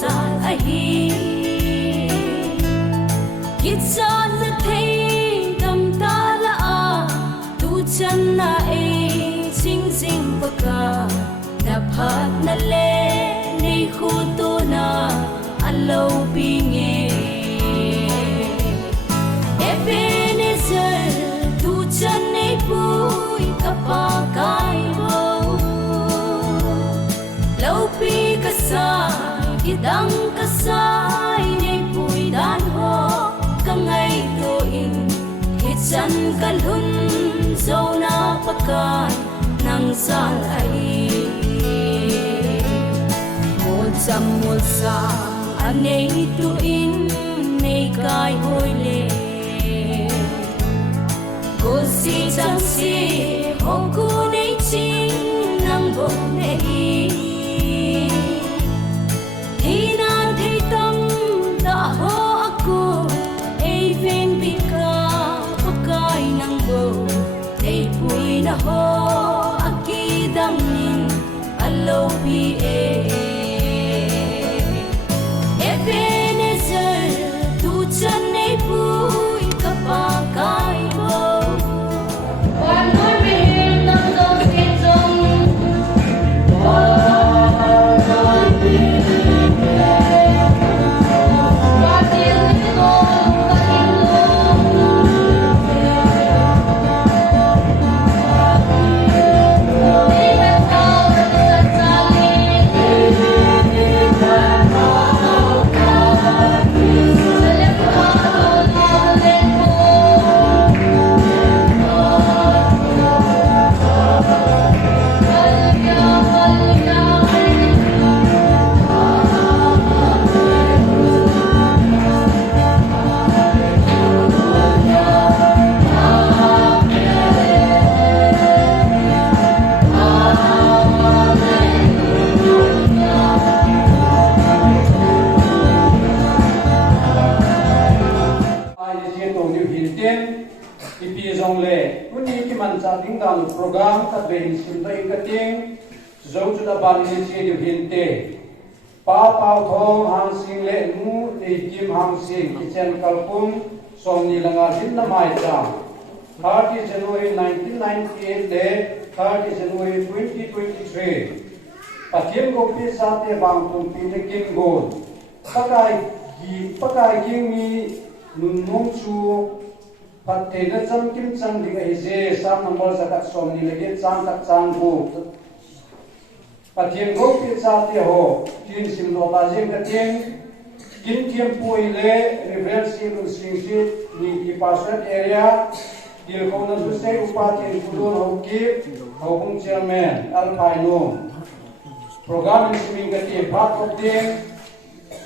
sal ahi kitsan na thay dam ta la a tu chan na e sing sing baka na phat na le nei khu tu na alo pinge Ebenezer tu chan nei pui kapa kai bo lau pi kasai kidang kasai nei pui dan ho kangai to in hitsan kalhun zona pakai nang sal ai một sa anh ấy tu in nei kai hoi le cô si chẳng si hong ku nei ching nang bo nei thi nan thi tâm da ho aku ei ven bika pakai nang bo ei pui na ho aki dang nin alo pi e Ebenezer tu chan nei pui kapa kai bo Wan noi bin nang dong kin zong Wan noi bin Wan til ni long kakin long Ni ben kau dan salin program kat vein sim dai kating zo chu da ban ni che di hin te pa pau thong hang sing le mu te kim hang sing kitchen kalpum som ni langa din na mai cha 30 January 1998 le 30 January 2023 pathiam ko pi sa te bang tum pi te kim go pakai gi mi nun nong chu Pati na cham kim chang di ka hize sam number sa kat som ni lagi chang tak chang bu Pati ngo pi cha te ho kin sim lo ta jing ka ting kin tiam pui le reverence sim sing sit ni i pastor area dil ko na su se upati kulun ho ki ho hung chairman al pai no program ni sim ka ti phat ko ting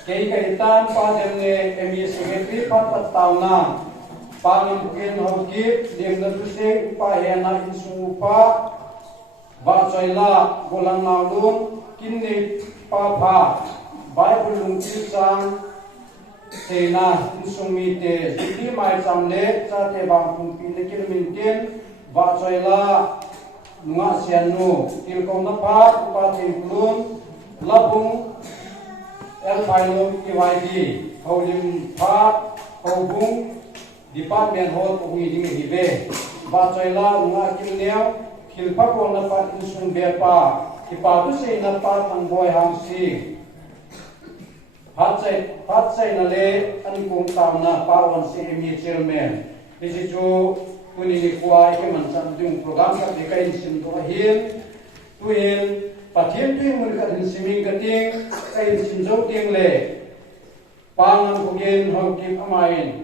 kei ka itan pa dem ne ME secretary pat taw na Pangin kin hokip dim na tuse upa hena insung upa ba choila bolang naulun kinni pa pha Bible lung sang sena insung mi te ziti mai chamle cha te bang pung pin kin min tin ba choila nga sianu til kong na pa upa tin kulun labung el pailom kiwaidi holim pha hobung Department Hall ko ngi ding hibe ba choila nga kilneo khilpa ko na pa insung be pa ki pa tu se na pa tang boy hang si hat sai na le an kong taw na pa wan se mi chairman ni chu kuni ni kwa ke man sam dung program ka de kai sim do hin tu hin pathiam tu mun ka din siming ka ting kai sim zo ting le pangan ko gen hong kim amain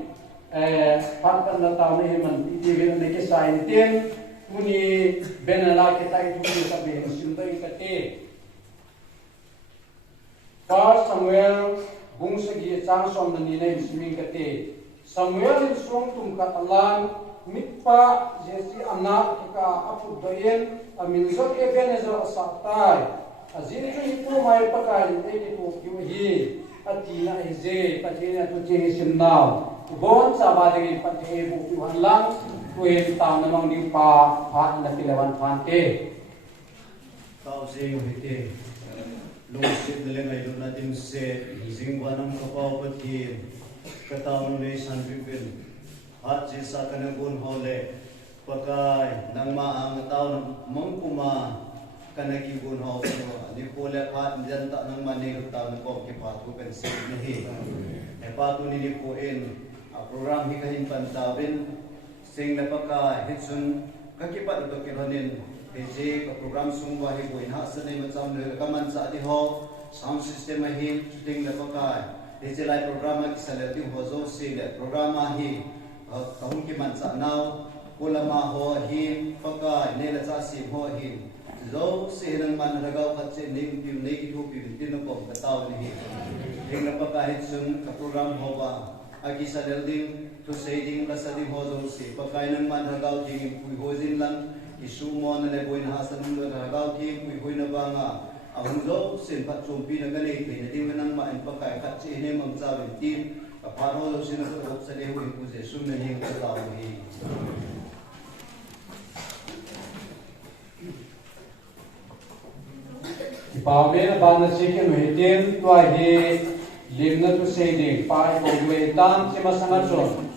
phát tân là tàu này mình đi về này cái sai tiền muni bên là cái tay chúng tôi tập về xin tới cái tê First Samuel bung sẽ ghi trang som này này xin cái tê Samuel in xuống tum kat alam mitpa jesi anak kita apu doyen amin zot Ebenezer asatai azin tu ipu mai pakai ini ipu kiwi atina ize patina tu jehi simnau bon sa ba de pati bu wan lang kuin tang namang di pa pha na tilawan phan te tao se yu te lungsit na lang ay doon natin se zingwa ng kapaw pati kataon na isan bibin at sa kanagun hole pagkay nang maang tao ng mangkuma kanagigun hole di pula pat janta ng manil tao ng kong kipatu kan se nahi patu ni puin program hikahin pantawin sing na pagka hitsun kakipat ito kironin Eje ka program sungwa hi buin ha sa nay macam le kaman sa di ho sound system hi shooting la pakai eje lai program ki salati ho zo se le program hi kahun ki man sa now ulama ho hi pakai ne la sa si ho hi zo se nang man ragaw khat se ning pi nei ki thu pi tin ko ka taw ni hi ding la pakai sun ka program ho ba agi sa ding to say ding la sa di ho zo se pakai nang man ragaw ding pu ho jin lang isu mo na le boy na hasan mo na gaw ki kui hoy na ba nga ahun zo sin pat chumpi na gani pe na ding nang ma en pakai khat chi ne mam cha ben tin ka pharo lo sin ko op sa le hu ku je sum na hing ka law hi Ipame na ba na chicken hitin to hi limna to say ding pa ko we tan si masangatson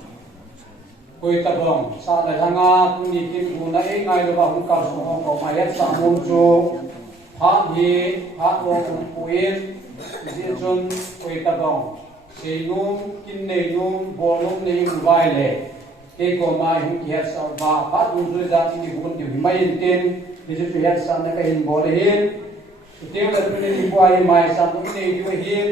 koi tabong sa la hanga ni kim una e ngai lo ba hun ka so ko ma yat sa mum chu ha hi ha lo puin ji chun koi tabong se num kin nei num bo num nei vai le ke ko ma hin ki sa ba pa dun zo za ni hun di mai ten ni ji yat sa na ka hin bo le hin te la ni bo ai mai sa ni nei di hin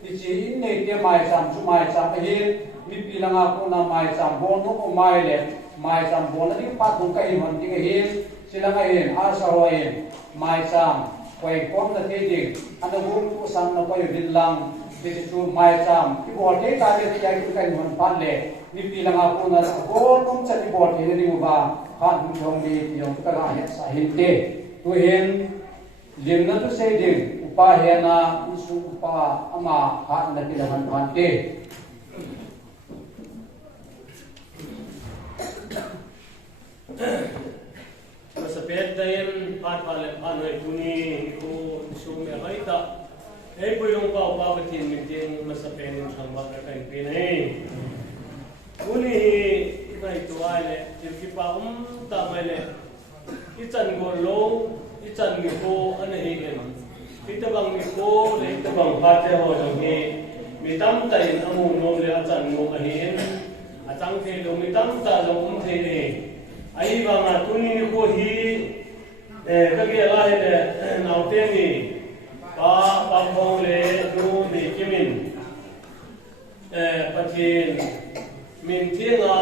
ni ji nei te mai sa chu mai sa hin mi pilang ako na may sambon ko may le may sambon na din patong kain hon ting hin sila ngayon asa roin may sam koy kom na tidig ano bung ko sam na koy din lang dito may sam ibote ka le ti ay kain hon panle mi pilang ako na bonum sa ibote ni mo ba kan hong ni yung kagaya sa hindi tuhin limna to say din upahena isu upa ama kan na tilahan pante Masapit dayan patpalan panoy tuni ko sume kaita ay pulong pa upawatin miting masapenin siyang baka kay pinay uni ikay tuwale tilki pa tamale itan golo itan ko anahigan itabang ko itabang pate ho jogi mitam tayin among nom le atan mo kahin atang kelo mitam ta long thele ai ba ma tuni ni ko hi kage la he nau te ni pa khong le nu ni kimin pathin min thinga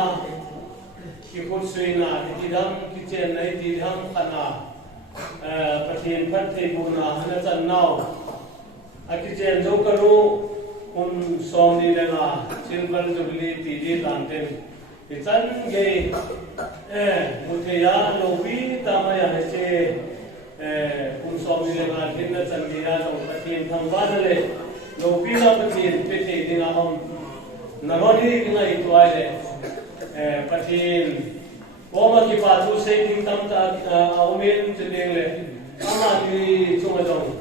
ki ko suina ti dam ki chen nai ti dam kana pathin phat thei bu na hana chan nau a ki chen zo karu som ni le na silver jubilee ti di lanten Itan gay mutya lobi tamaya hese kung somi le martin na changiya no patin thangwan le lobi na patin pete dinga hom naroni dinga ito ay patin koma ki patu se ding tam ta aumen chileng le ama ni chungadong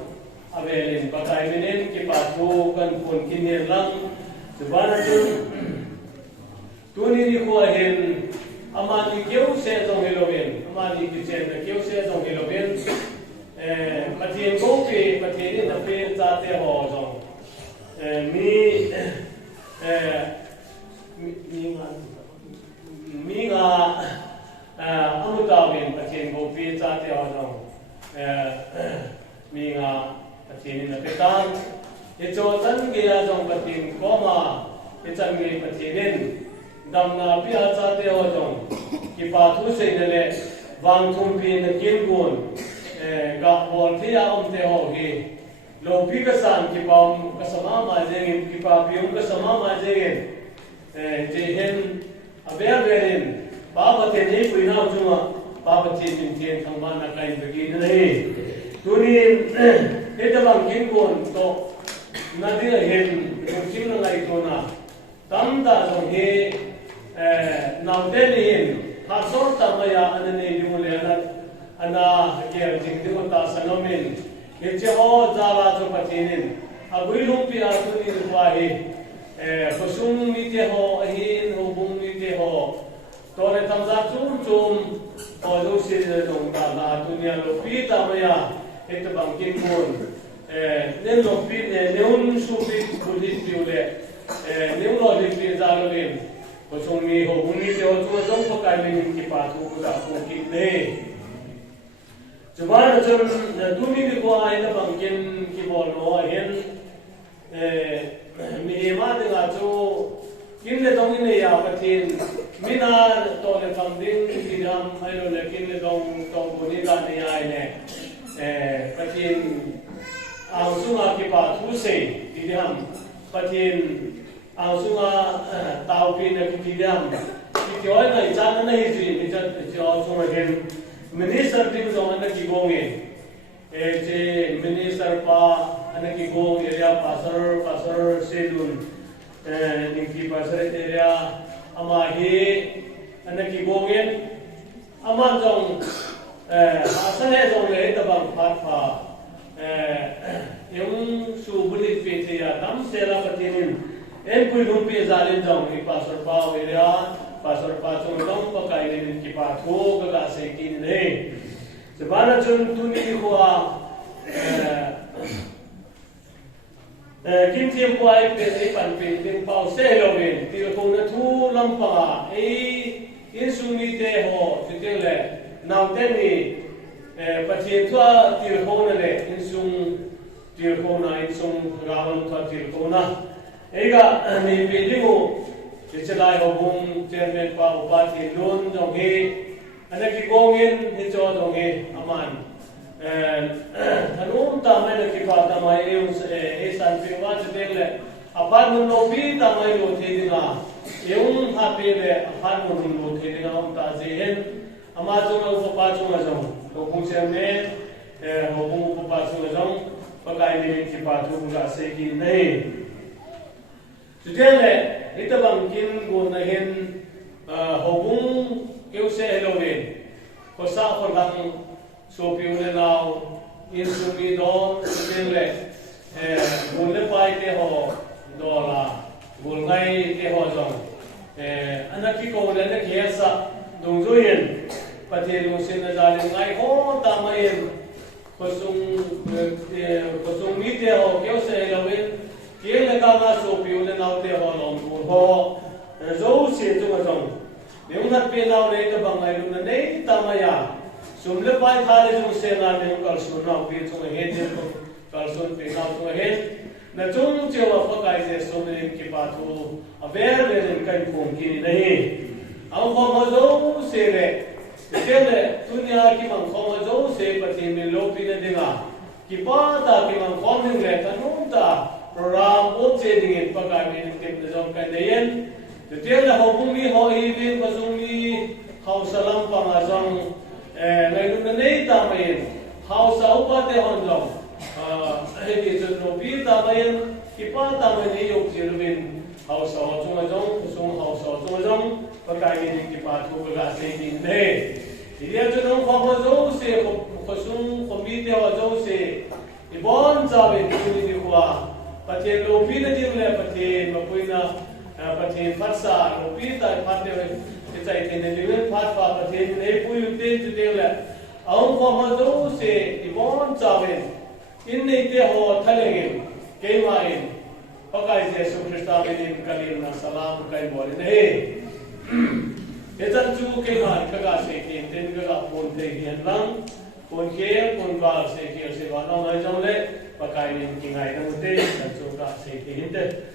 avelin patay minen ki patu kan pun kinir lang subana chun tuni ni ko hin amani keu se dong heloben amani kitchen na keu se dong heloben patien ko pe patien na pe ta te ho dong mi nga amutawen patien ko pe ta te ho dong mi nga patien na pe tan echo tan ge ya dong patien ko ma echan ge patien damna pia cha te ho jong ki pa thu se ne le wang thum pi na kin gun ga bol thi ya om te ho hi lo pi ka san ki pa ka sama ma je ki pa pi ka sama ma je je hen aver verin ba ba te nei pui na juma ba ba te tin tien thang ba na kai bagi nei tuni he da bang kin gun to na di hen kim na lai to na tam da jong he naudenin hasor tamaya anane dimule ana ke jingdi ta sanomin He che ho zala cho patinin. Agui lumpi atunin wahi. Kosung mi te ho ahin hubung mi te ho. Tole tamza chum o lo se dong ta na atunia lopi ta maya et bangkin kun. Nen lopi ne neun supi kulit piule. Neun lo pi zalolin. Kosung mi hubung mi te ho tu dong pakai min ki pa tu da ko ki ne. Cuma macam dunia ni gua ada bangkin kibol no ayen mihima dengan tu kinle dong ini ya patin mina tole kambing kidam ayo le kinle dong buni kan ni ay ne patin ang sunga kipa tu se kidam patin ang sunga tau pin na kidam kidioy na ijan na hiji ijan jo sunga hen Minister tim so anak gigongin, je minister pa anak gigong area pasar sedun, ningki pasar area amahi anak gigongin, aman jong asal jong le tabang patpa, yung subulit pete ya tam sela patinin, kui lumpi zalin jong ni pasar pa area. Pasal pasal dong pakai ni kipat ho kagak sekin ni. Sebenarnya contoh ni kuah kim tiap kuah pesi panpin pau selovin tiap kau tu lampa insumi teh ho setelah nanti ni pasien tua tiap kau le insum tiap kau na insum rawan tua tiap kau na. Ega ni pedimu. Dicalai hubung chairman pa upati loan donghe anak gigongin hijo donghe aman anum tamai na kipa tamai esan piwa jadele apan nobi tamai lo thedina yung hapele apan lo thedina ta jehen amazon upa chunga jong hubung chairman hubung upa chunga jong pakai ni kipa tu ga segi nei jadele ita bangkin guna hin hobung keu se helowin kosa korgang sopi ule now insumi don sele gulle pai te ho dola gulngai te ho jong anaki ko le ne kiesa dongjoyen patelu sin na dalin ngai ho tamain kosung mi te ho keu se helowin Kaya nagkama sopi ulit na ulit ako ng buho. So, sito nga song. Yung natpinaw na ito bang ngayon na tamaya. Sumlipay tali yung sena na yung kalsun na upit yung hit yung kalsun pinaw yung hit. Na chung chiwa pa kayo sa sumiling kipatu. Aber meron kayo kung kininahin. Ang komozo sire. Sire, tunya kimang komozo sire pati milopi na dinga. Kipata kimang koming le kanunta. Program opse dingin pakai min tip na jong kandayen detail na hobumi ho ibin pasumi hausalam pangazong ngayon na nei tamayin hausa upate honjong di jonobi tamayin kipa tamayin yok jirubin hausa ochung ajong kusung hausa ochung ajong pakai min kipa tu ga se din ne dia jonong khomozo se kusung komite ajong se ibon jabe ni huwa Patien lopi na din le patien mapuina patien fatsa lopi ta patien kita itene din pat pa patien ne puyu tin din le aung ko ma do se ibon chawen in ne te ho thalengin keimain pakai je su krista bin kalin na salam kai bole ne etan chu keimai kaga se ke tin ga pon te hian lang pon ke pon ba se ke se ba na mai jong le pakai ni kingai na mute dan suka se hinte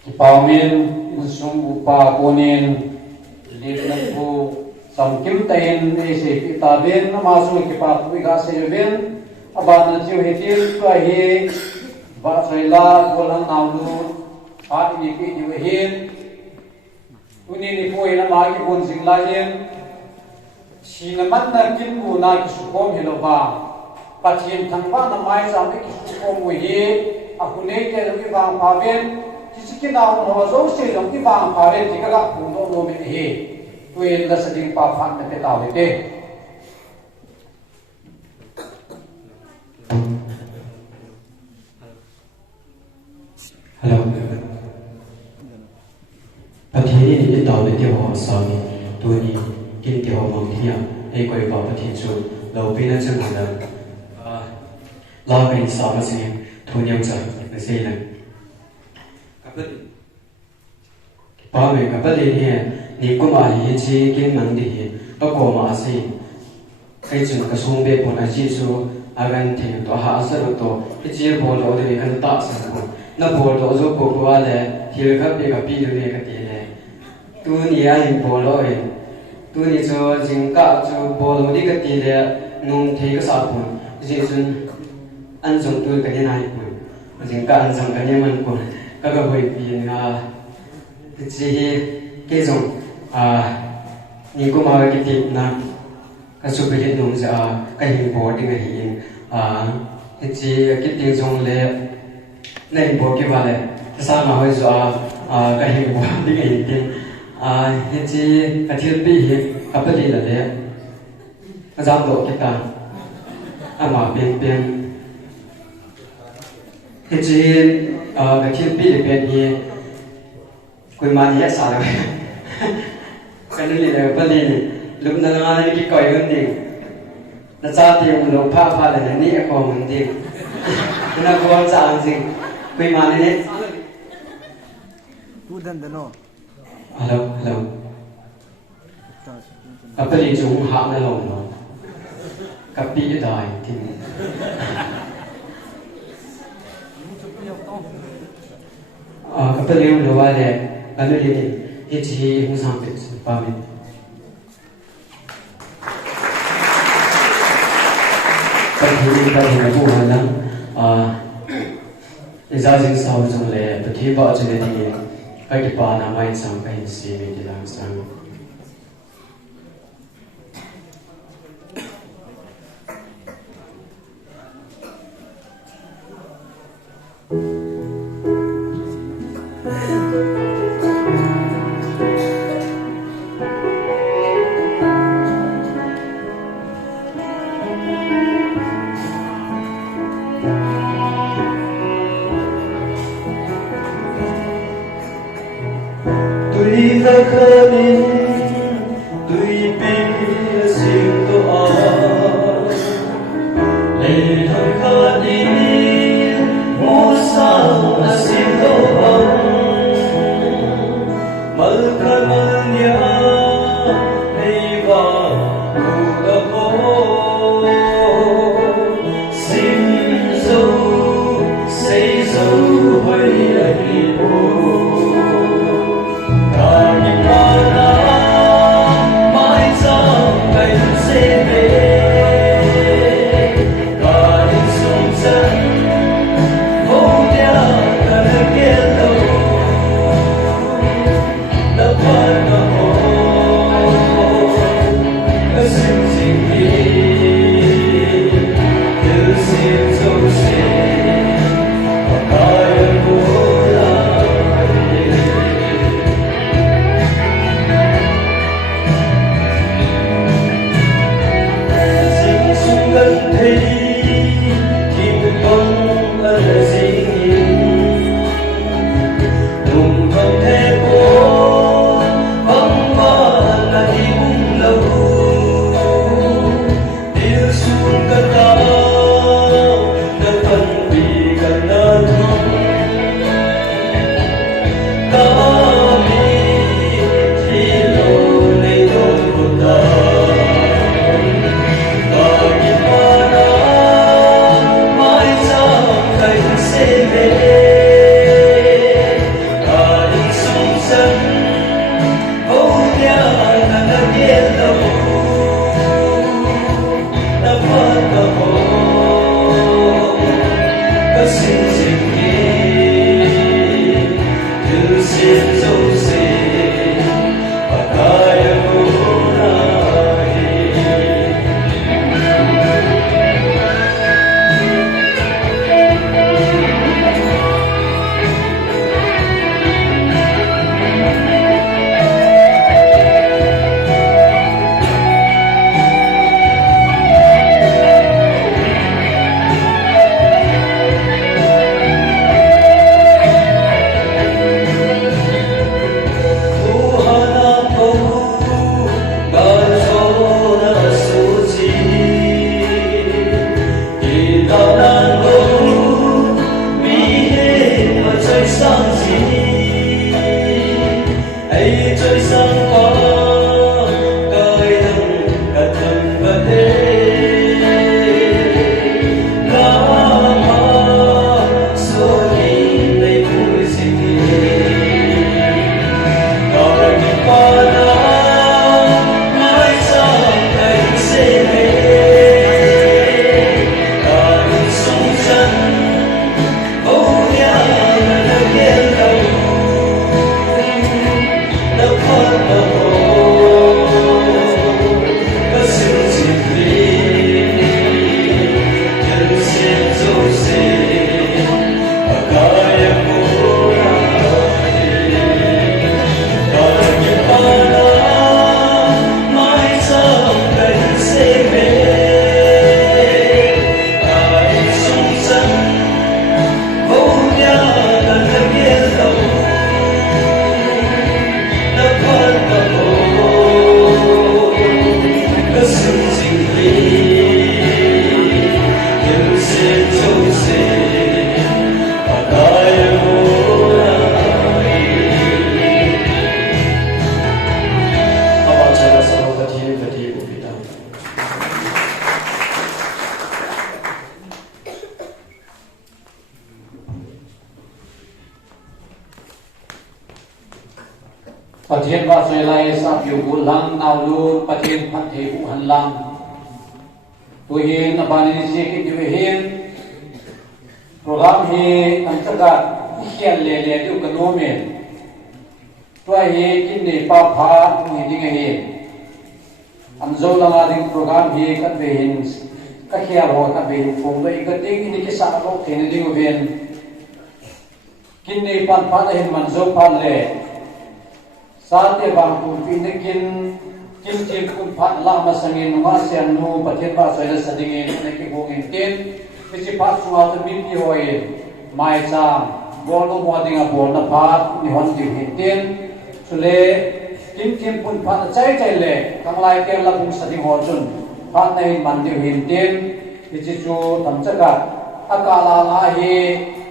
Kipamin usung upa kunin lihat bu samkim tain ese kitabin masuk kipatu ikase ben abana jiu hitil kahi ba saila bolang naulu ha ini ki jiu hin Uni po ina magi bun singlayen sinaman na kinbu na kisukom hiloba patien thangwa na mai sambe kisukom wi akune ke ri bang paben kisiki na no zo se ro ki bang paben ti ka pundo no me he tuin la sading pa phan na te taw te Hello. Pathi ni tao de ho sami tu ni kin ti ho mong thia ei koi ba pathi chu lo pe na chang da la ben sa ma si thu nyang cha na sei na pa me ka pa le ni ko ma hi chi kin mang di hi to ko ma si kai chu ka sung be pon a chi chu agan the to ha sa ro to chi bo lo de kan ta sa ko na bo lo zo ko ko le thil kha pe ka pi de le ka ti le tu ni a in bo lo e tu ni cho jing ka chu bo lo di ka ti le nung the ka sa pun ji chun an jong tu ka ni nai pun jing ka an jong ka ni man pun ka ka boi pi na ji ke jong ni ko ma ki ti na ka chu pe hin nung ja ka hin bo di nga hi ji ki ti jong le nei bo ki ba le sa ma hoi zo ka hin bo di nga hi tin hi ji ka thil pi hi ka pa di la le ka jam do ki ta ama pen pen hi ji ka thil pi le pen hi koi ma ni sa la ka ni le pa li lum na nga ni ki koi gun ding na cha ti um lo pha pha le ni ko mun ding na ko cha ang jing koi ma ni ne hello hello apa li chung ha na lo no ka pi dai tin ka pa li lo wa le ka ni ni hi chi hu sam pe pa mi Pathi na bu halang za jing sau chung le pathi ba chune ni ka ki pa na mai sang ka hin si mi ti lang sang Tùy khai khơi nín tùy pi xin to a lệ thời khơi nín mô sao a xin to hồng mơ khai mơ nhớ hay vào đủ đau khổ xin dấu xây dấu với anh bố Hãy subscribe cho kênh Ghiền Mì Gõ để không bỏ lỡ ประเทศว่าสวยไรสับอยู่บุลังนาวลูประเทศพันเทอุหันลังตัวเห็นบานิเซกิตัวเห็นโปรแกรมเฮอันตรายเขียนเล่ๆอยู่กันโนเมนตัวเฮกินในป่าพามีดิ้งเฮอันโจลังอาดิงโปรแกรมเฮกันเห็นก็เขียนหัวกันเห็นฟงไปก็ดิ้งนี่กิสาโลกเห็นดิ้งเห็นกินในปันพันเห็นมันโจพันเล่สาธิตบางคนฟินกินจีบคุณพัดลามาสังเกตว่าเสียนูประเทศบ้านสวยและสดิ่งในกิโกเงินเต็นพิจิพัดสุอาตมิพิโอยไม่จางบอลลูมัวดิ่งบอลนับพัดนิฮอนดิเห็นเต็นสุเลกินคุณพัดใจเล่ทั้งหลายเต็มละบุษสดิ่งหัวจุนพัดในมันดิเห็นเต็นพิจิจูทำจักรอากาลาลาเฮ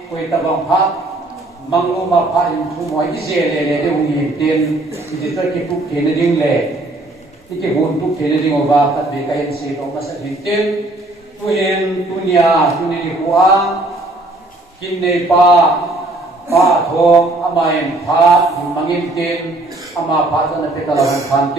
คุยตะบังพัดมังงูมาพาอินทุมวยอิเซเลเลเดอุงิเต็นพิจิตรกิปุกเทนดิ่งเล่ที่เกี่ยวกับทุกเทเลดิ่งออกมาตัดเบกเห็นสีตรงมาสักเห็นเต็นตุเห็นตุนียตุนีหัวกินในป่าทองอามาเห็นพาหิมังเห็นเต็นอามาพาจะนับเป็นตลาดพันเต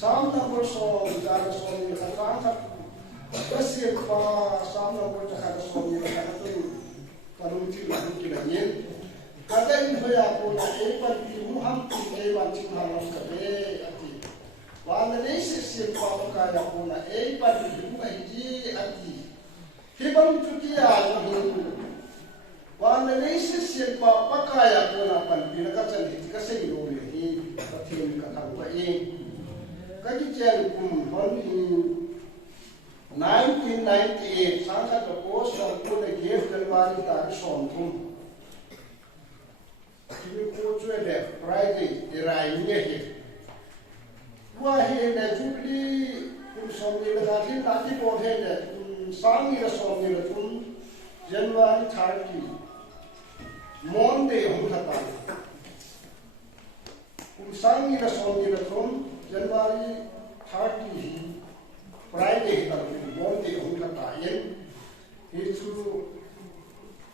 Sam number so jara so ni khatang khat kasi pa sam number jara so ni khatang kanun ti la ki la yen kadai hoya ko na e par ti mu ham ti e wan ti ha nos ka e ati wa na ne se pa ka ya ko na e par ti mu ai ji ati ki bang tu ki ya ni wa na ne se pa ka ya ko na pan ti na ka chan ti ka se yo le hi ka thi ka ka pa e Kaki chen kum hon in 1998 sangka the post of the gift January ta son kum. Kini ko chue de Friday irai ni he. Wa he de jubli kum som ni la thi ta ti bo he de sang ni la som ni la kum January 30 Monday hum thata. Kum sang ni la som ni la kum January 30 Friday ta Monday hum thata yen he chu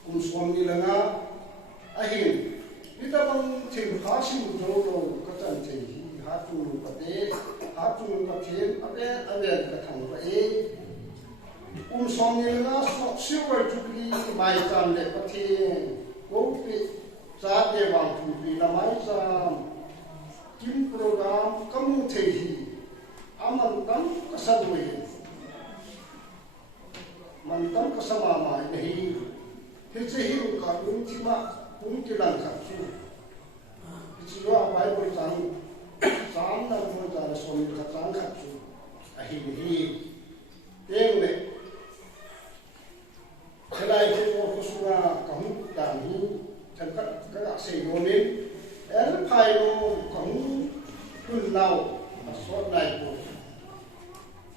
kum som ni la nga ahin kita bang thing hasim jo jo ka chan che hi ha tu ka te ha tu ka the ave ka thang ba e som ni la nga silver jubilee mai tam le pa the ko pi sa de wang tu pi la mai sa kim program kamu the hi aman tam ka sa do hi man tam ka sa ma ma hi he che hi ka dun chi ma cũng chỉ làm sản xuất, chỉ có vài bữa sáng, sáng là bữa sáng là xong rồi sáng sản xuất, hi, tiếng này, cái này thì tôi cũng là cũng làm hi, thành các sĩ đồ nên, em phải nó cũng cứ lâu, mà suốt này cũng,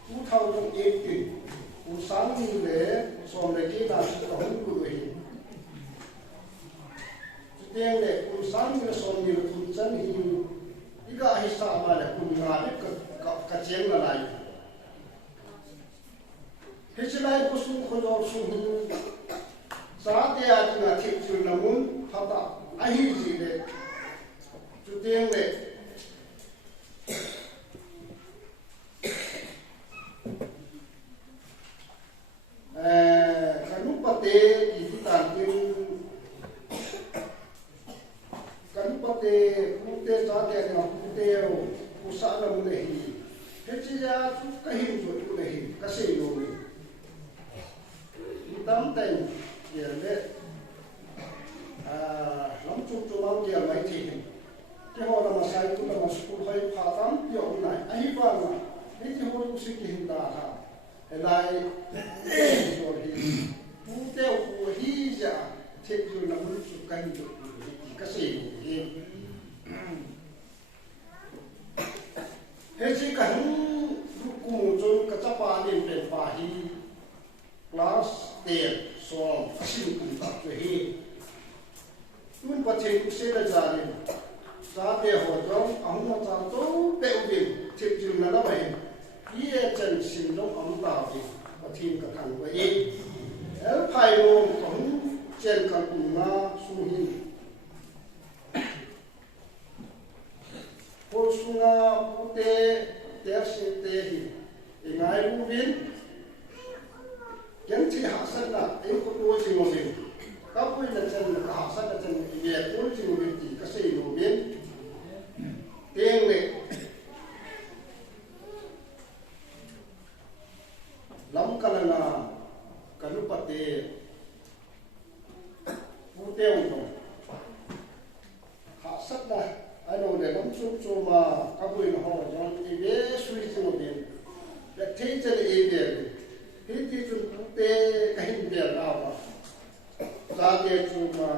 cũng thâu trong ít tiền, cũng sáng như thế, xong rồi cái nào cũng cứ hi. Tiếng lệ cũng sáng như son như cũng chân hi, iga hi sa mà là cũng ngã biết cả chén là này. Thế chứ này cũng xuống khơi gió xuống hi, sáng thế à thì là thiệt sự là muốn phát tạo, ai hi gì đấy, chú tiếng lệ. Cái lúc bắt tê thì tàn tiếng kan pate pute sa te na pute o usa na mo lehi hechiya tu kahin jo tu lehi kase yo ni itam ten ye le lam chu chu lam dia mai thi ke ho na masai tu na school hai pha tam yo nai ai ba na ni ti ho ku si ki hin da ha elai jo hi pute o hi ja the ju na mu chu kan jo cái gì thì thế chỉ cần cùng chung cái chấp ba điểm đến ba hi class tiền xong xin cùng tập cho hi chúng ta thấy cũng sẽ là gia đình gia đình họ trong ông nó trong tốt đều điểm thiết chừng là vậy ý chân xin trong ông tạo thì và thêm cả thằng vậy ở phải luôn cũng trên cả cùng na su hi Polsunga pute tersi tehi ingai ubin yang ci hasan na ko to ci ngobin ka pui na chen ka hasan na chen ye ko ci ngobin ti ka sei ngobin teng le lam kalana kanupate pute ung hasan na ano le lam chu chu ma ka bui na ho jong ti ve sui chu no bin le thei chen e be hi ti chu te ka hin be la wa la de chu ma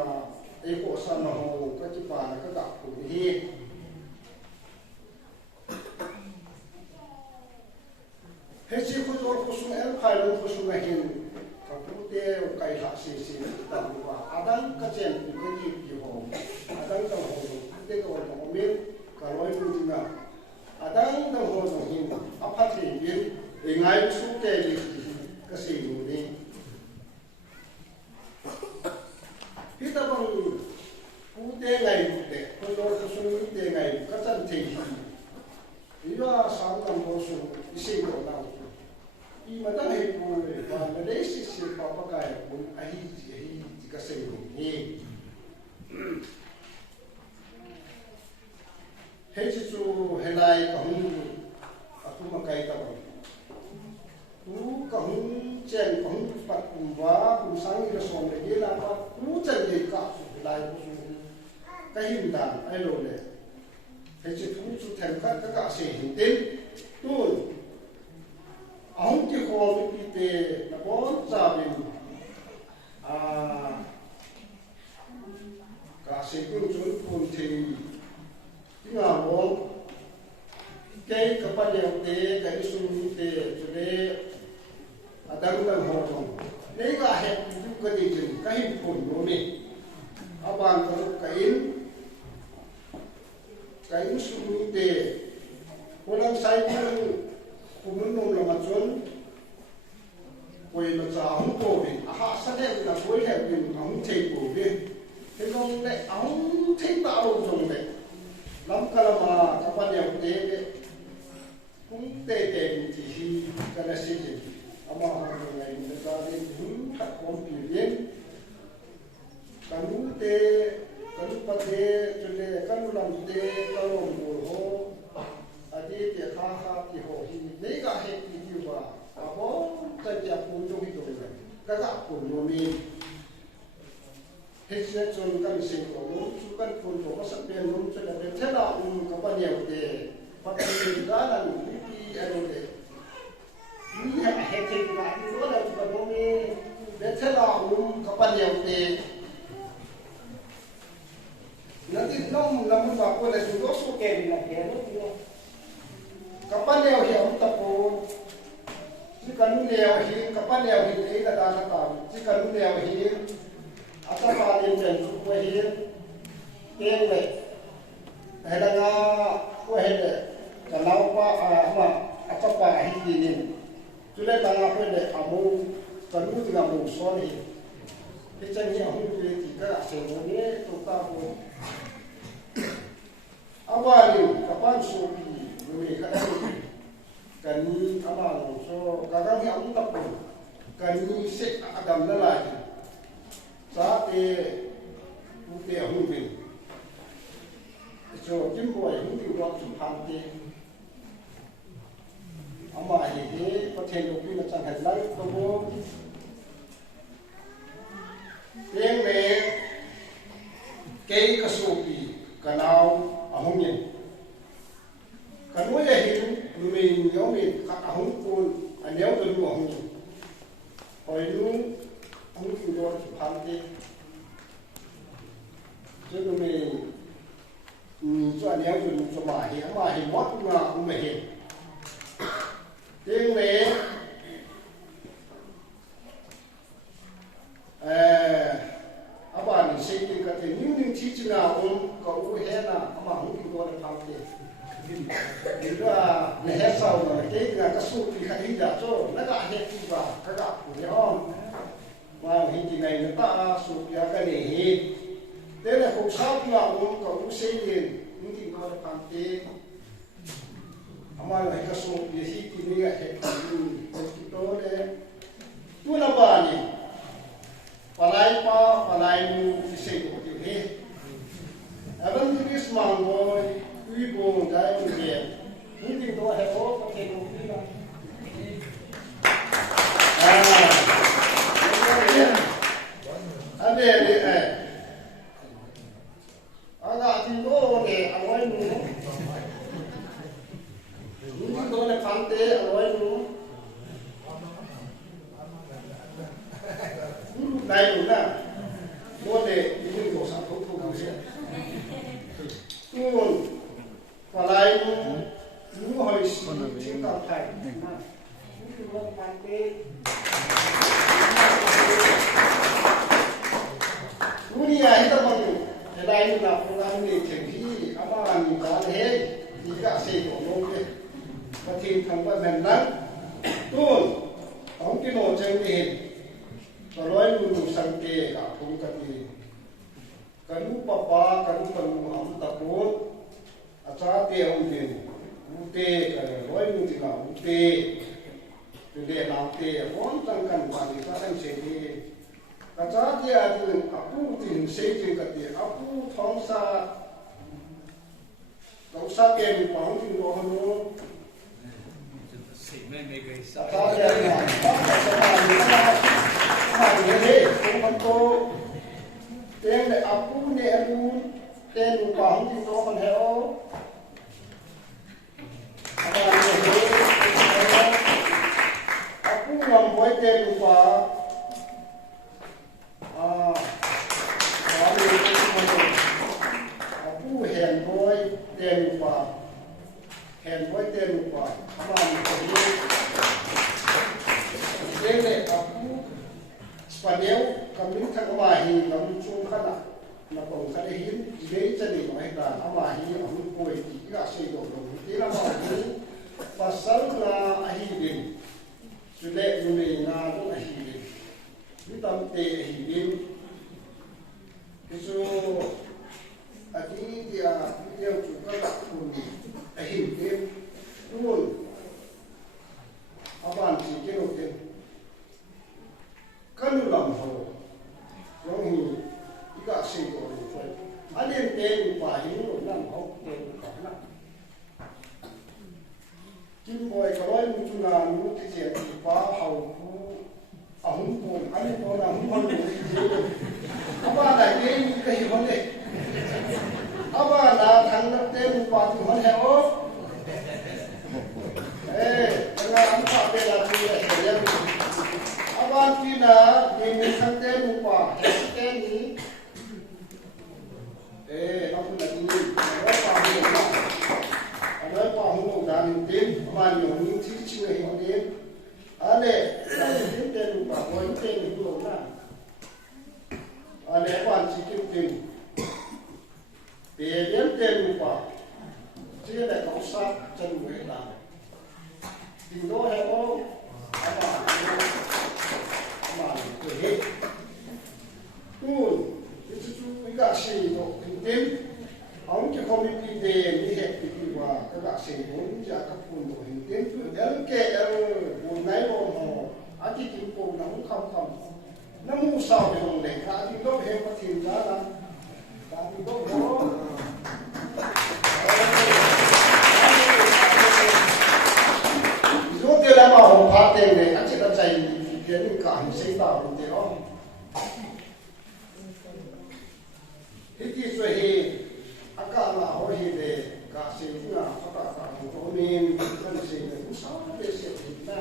e ko sa na ho ka chi pa na ka ga ku hi he chi khu zo khu su el phai lo khu su na hin ka pu te o kai ha si si ta wa adan ka chen ku ka ji ki ho adan ka ho te ko mo me ka loi ku na adang da ho no hin a pha the yin e ngai su te ni ka se ni ni hi ta bang ku te ngai ku te ko lo su su te ngai ka chan the hi Iwa sang nam bosu isi ko na. I matang hipu pa Malaysia si papakai pun ahi kasi ni. Hei chu helai kahung aku makai tahu. Ku kahung chen kahung pat kumba kum sang ira som le la pa ku chen ye ka su helai ku kahim dan ai lo le. Hei chu them ka se hin tin tu. Ahong ki ko mi te na bon sa bin ka se ku chu pun thi nga mo kay kapal yung te kay sumi te chule adang lang ho tong nei ga he du ka di jin kay pun no mi aban ko kay sumi te walang sai kumun nom la machon koi la cha hong ko bin aha sa de na koi he bin hong thei ko bin he long le hong thei ba ro jong le lam kalama kapan yang te kung te ti hi kana si ama ha ngai ni ta ni hu ta kom pi bien kanu te kanu pa te chule kanu lam te kalom bo ho adi te kha kha ki ho hi nei ga he ki ba abo ta ja pu jo hi do le ka ga pu no mi hei chon kan sing ko chu kan pun ko sa pe num chu la pe thela ka pa ne de pa pe da la ni ki aro de ni ha he te ba ni do la ka no mi de thela ka pa ne de na ti nom la mu ba ko la su do su ke ni la ke no ka pa ne hi am ta ko si kan nu ne hi ka pa ne hi te da na ta si kan nu ne hi apa paling dan kuahir kene helanga kuahir kalau pa ama apa pa hidinin sudah tanga pede amu kanu dengan mu soni kecang ni amu tu tiga semone tota ko awali kapan sopi dumi kani ama so kadang amu tak pun kani sek agam lalai saat bukti hubin, so jumbo hubin waktu panti, ama ini pakai hubin macam headlight kamu, yang le, kei kasupi kanau ahungin, kanu ya hidup lumin yomin kak ahung pun anyau dulu ahungin, oinu hung kudo panti, jadi tu anh em dulu cuma hi waktu na umehin, tinggal apa ni sih kata ni cici na kau hena ama hung kudo panti, itu lehesau na kita kasupi kahida so, naga heti ba kagak punya Wow, hindi ngay nata supya ka ni Dela kung sa nga ka usayin hindi ko pante amal ay kasupya hiti niya hekti ito le tuna ba ni palay mo isay ko he aban tulis mango uibong dahil hindi ko heko pati ko pila agak tinggal ni awal ni, ini tu nak pantai awal ni, naik mana, boleh ini tu satu tu macam, tu palai ni, ni harus cinta kai, ini tu nak pantai. Dunia itu bagi, selain laporan ni tinggi, apa ni kan tidak sekolah ni, macam tanpa menang, tuan, orang kino cengih, kalau itu sangke, aku kati, kanu papa, kanu am takut, acara dia mungkin, ute ka roi mu tinga ute de laute on tang kan pani ka tang se ni ka cha ti a ti apu tin se ti ka ti apu thong sa đâu sa ke mi pa tin ro hanu sa ta ya na ta sa ni ni ko man ko tên là apu ne apu tên của bà thì nó còn heo apu làm với tên của bà apu hẹn với tên của bà hẹn với tên của bà làm tên là apu và nếu cầm những thằng bà thì nó chung khá là mà còn khá là hiếm dễ cho nên nói là nó bà thì nó không quay thì cái xây dựng đồng thế là bà thì và sớm là hi đình sự lệ của mình là nó hi đình cái tâm tệ hi đình cái số ở đây thì điều chủ các đặc thù hi đình luôn bạn chỉ cái đầu tiên kan lam ho yong hi ika se ko ni foi alien te pa hi no lam ho te ko na kim boy ka loi mu tu na mu ti che ti pa hau pu a hum pu ali ko na hum hon ni aba da ye ni ka hi hon le aba na thang na te mu pa tu hon he o nga am pa pe la tu le se ya Aban pina ni khante lupa este ni aku nak ni apa ni ada apa hu dan tin aban yo ni chi chi ni ho ni ale tin te lupa ko te ni ko na ale aban chi ki tin bien te lupa chi le ko sa chân we la tin do he o aban mà người hết itu juga sih itu tim ông chỉ không biết về như hệ thì qua các bạn sẽ muốn ra các vùng của hình tim từ đến kể vùng này vùng hồ ở cái chính phủ nó cũng không nó mua sao để vùng này ra thì nó hệ phát triển ra là thì nó có dù tiêu là bảo phát tiền này anh chỉ là chạy đến cả hình xây tạo được thế không? Thế thì rồi thì akan là hỏi về cả xây dựng là các bạn của mình cần xây dựng sáu để xây dựng ra.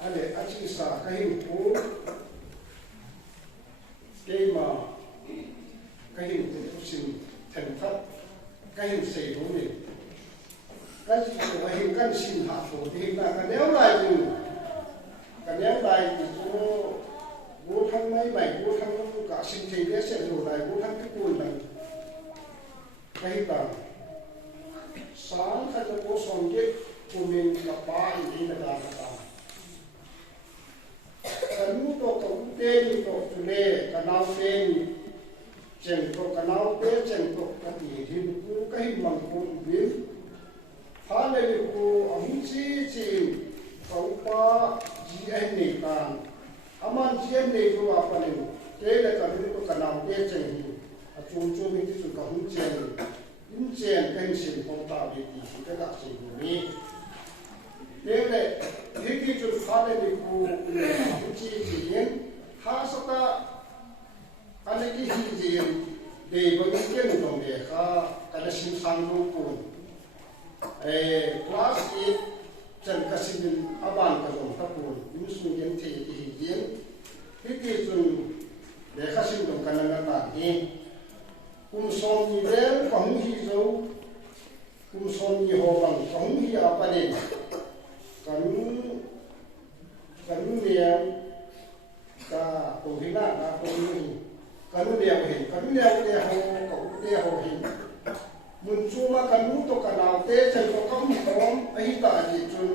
Anh để anh chỉ xả cái hình phố cái hình của sinh thành pháp cái hình xây của mình cái gì mà hình căn sinh hạ phổ thì là cái néo lại thì số vô thăng mấy bảy vô thăng cả sinh thì nó sẽ rồi lại vô thăng cái buồn này cái là sáng thay cho vô son kết của mình là ba thì là cái cái nút tổ tổng tên tổ chủ đề cái nào tên chèn tổ cái nào tên chèn tổ cái gì thì cái hình bằng cuộn biến phá lên cô ông chỉ cậu pa GN này càng aman GN này cô apa này cái là cái này có cái nào để chơi gì chung mình chỉ có không chơi những chơi cái sinh phong tạo để thì cái đặc性của mình thế này cái chuyện phá lên cô ông chỉ ha sao ta anh ấy cái gì để với cái người đồng nghiệp cái sinh sang luôn cô class 8 chân kasin aban ka dong tapul yusun yen the yen hiti sun de kasin dong kananga ta ni som ni vel kong hi zo som ni ho bang kong hi apane kanu ne ka to hina ka to ni kanu ne ho ko de ho hi mun chuma kanu to kanau te chen to kam tom ai ta ji chun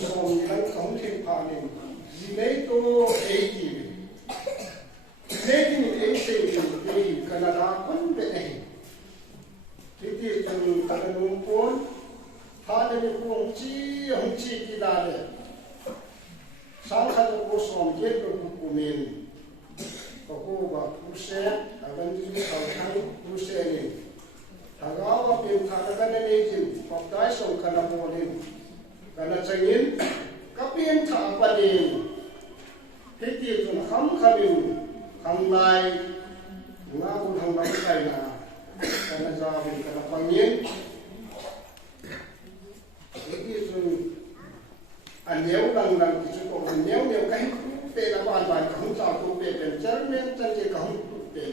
som ni lan kong thim pha ni ji nei to ei ji nei ni ei se ni Canada kun be nei thì chúng ta cần muốn cuốn thà để mình cuốn chi không chi kỳ đa đấy sáng sáng có cô xóm chết của mình có cô và cô xe ở bên dưới cầu thang cô xe này thằng áo và biển thằng cái này đi chim học cái sông cái nào bò lên cái nào chạy in các biển thằng qua đi thì chúng khám khám mình khám lại ngã cũng không nắm cái là cái nào ra mình cái nào quan nhiên thì chúng anh nếu rằng thì chúng tôi nếu cái về là hoàn toàn không sao tôi về bên chân bên chân chỉ không về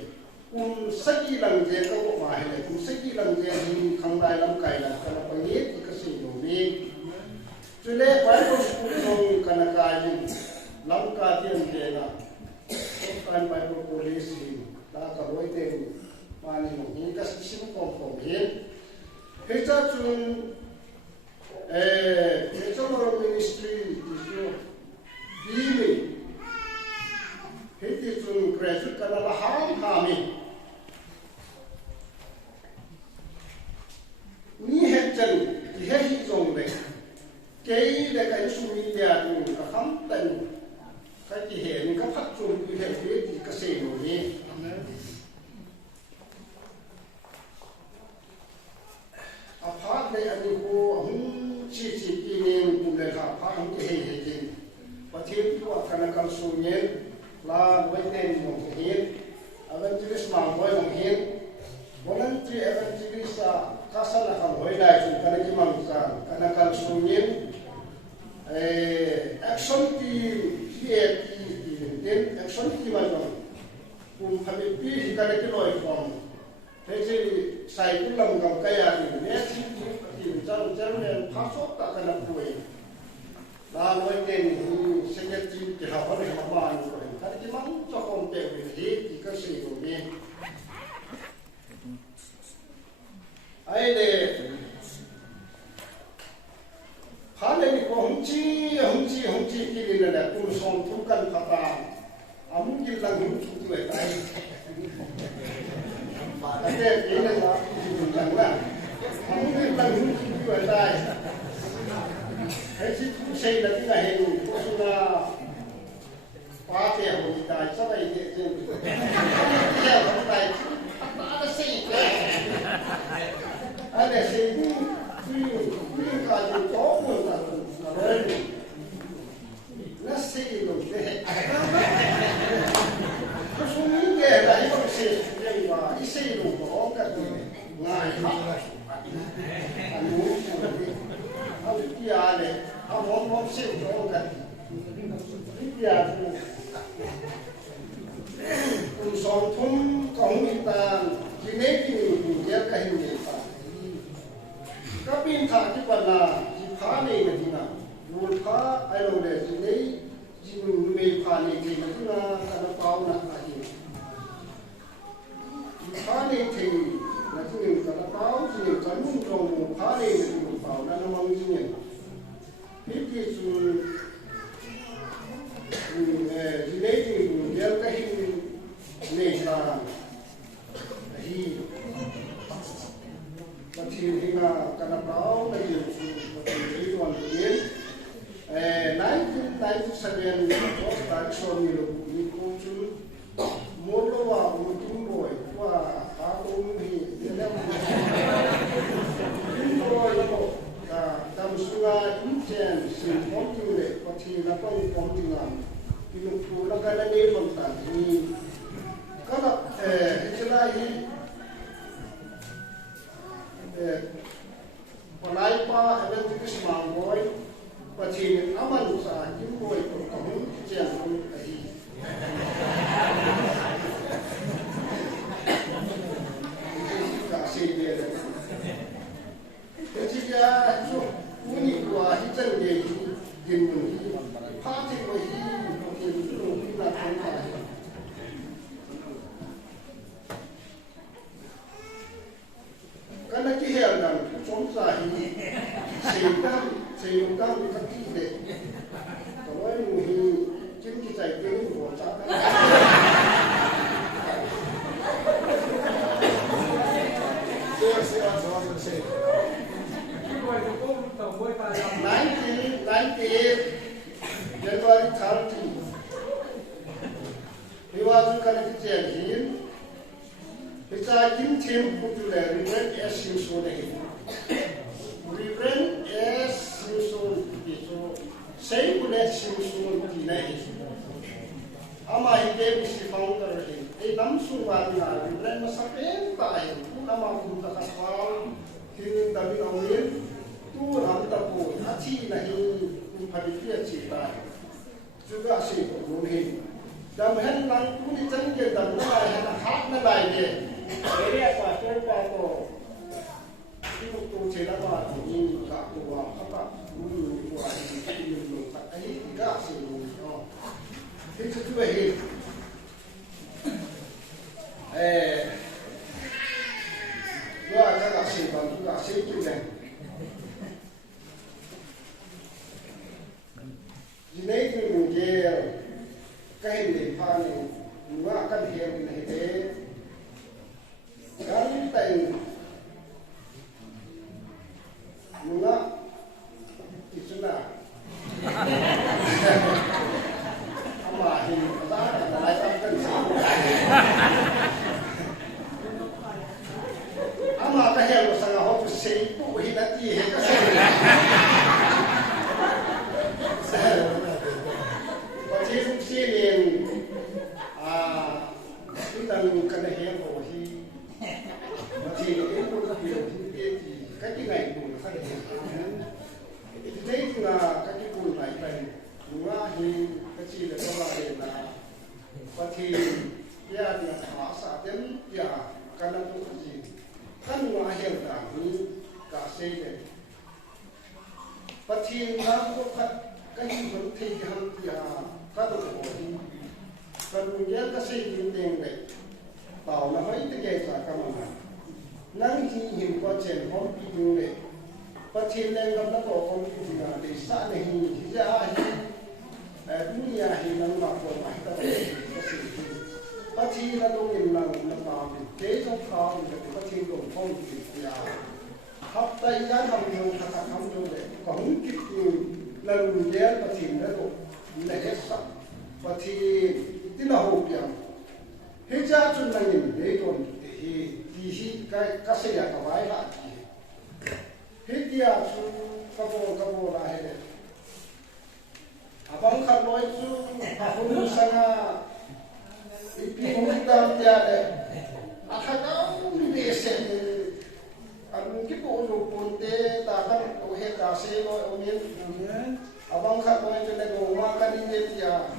cũng sách gì lần gì các bộ bài này cũng sách gì lần gì thì không ai làm cái là cái là phải biết cái gì đồ đi cho nên phải có cũng cái là cái gì làm cái tiền thế là cái phải có police đã có đối tượng mà những cái system công hiện hết ra chúng National Ministry is dealing. It is on graduate kanala hami. Ni hechan ki hehi zong le. Kei le kai su mi dia tu ka ham tan. Ka ki he ni ka phat chu ki he ki ka se no ni. Apart le ani ko chi ki ne ku le ka pha ang ki he heประเทศที่ว่าการการสูญเงินลาไว้เต็มของเห็นอเวนจิลิสมาไว้ของเห็นวันนั้นที่อเวนจิลิสข้าศึกนะครับไว้ได้จุดการที่มันการการสูญเงินแอคชั่นที่เด่นแอคชั่นที่มันผมทำปีที่การที่ลอยฟองแต่ที่ใส่กุลำกับกายที่เนี่ยที่จังเนี่ยพักสดตะกันนับด้วยลาไว้เต็มเส้นที่ที่เราเขาได้ทำมาอยู่เลยแต่ที่มันจะคงเต็มเลยที่ก็สิ่งนี้ไอ้เด็กพาเลยนี่ก็หุ่นจีกินเลยนะคุณส่งทุกกันพัฒนาอามุกินลังหุ่นชุดเลยได้แต่เด็กนี่นะหุ่นจังละอามุกินลังหุ่นชุดเลยได้Hãy subscribe cho kênh Ghiền Mì Gõ để không bỏ lỡ những 1998 January 30 Riwaju Kanaki Jahil Pita Kim Tim Putule Reverend S. Simpson Reverend S. Simpson itu saya boleh Simpson tidak ama hide bisi founder ini langsung warna Reverend masapen baik nama pun tak hafal kini tapi awal tu ramda pun aci nahi panitia cita juga sih mungkin dan hendak pun dijanjikan dan mulai hak mulai je jadi apa tu itu cerita ini tak kuat apa dulu kuat ini belum tak ini tidak sih itu juga ini dua agak sih bantu sih tu kan Jadi mungkin kehidupan ini akan hilang ini. Kali ini, mula itu nak. Ama ini kita mulai tamkan sih. Ama kahel sangat hot sih tu hinati hekasih. Jadi sini kita kena hiang bahawa macam itu kaki naik pun ada. Jadi kita kaki pun naik naik. Mula kecil kalau ada macam dia bahasa dan dia karena tu kan akhir dah kasih deh. Macam aku cái vấn đề hàng nhà các đồ cổ thì cần nhớ cái xây dựng tiền này bảo là mấy cái gì cả các bạn năng gì hiện qua chuyện không bị dùng này và chuyện này nó có không bị gì là để xã này thì ra đúng nhà thì nó mặc quần áo ta để có sự và chuyện là đâu nhìn là bảo để trong kho thì có chuyện đồ không bị nhà học tay ra học nhiều thật không nhiều để có không kịp lalu dia patin itu lehesan, patin tidak hobiam. Hija cun langin itu di kasih ya kawai lagi. Hija cun kabo lahir. Abang kalau itu aku sangat ipi muda tiada. Akhirnya biasa. Mungkin kalau ponte takkan ohe kasih lo omin, abang kat lo itu nego makan ini dia,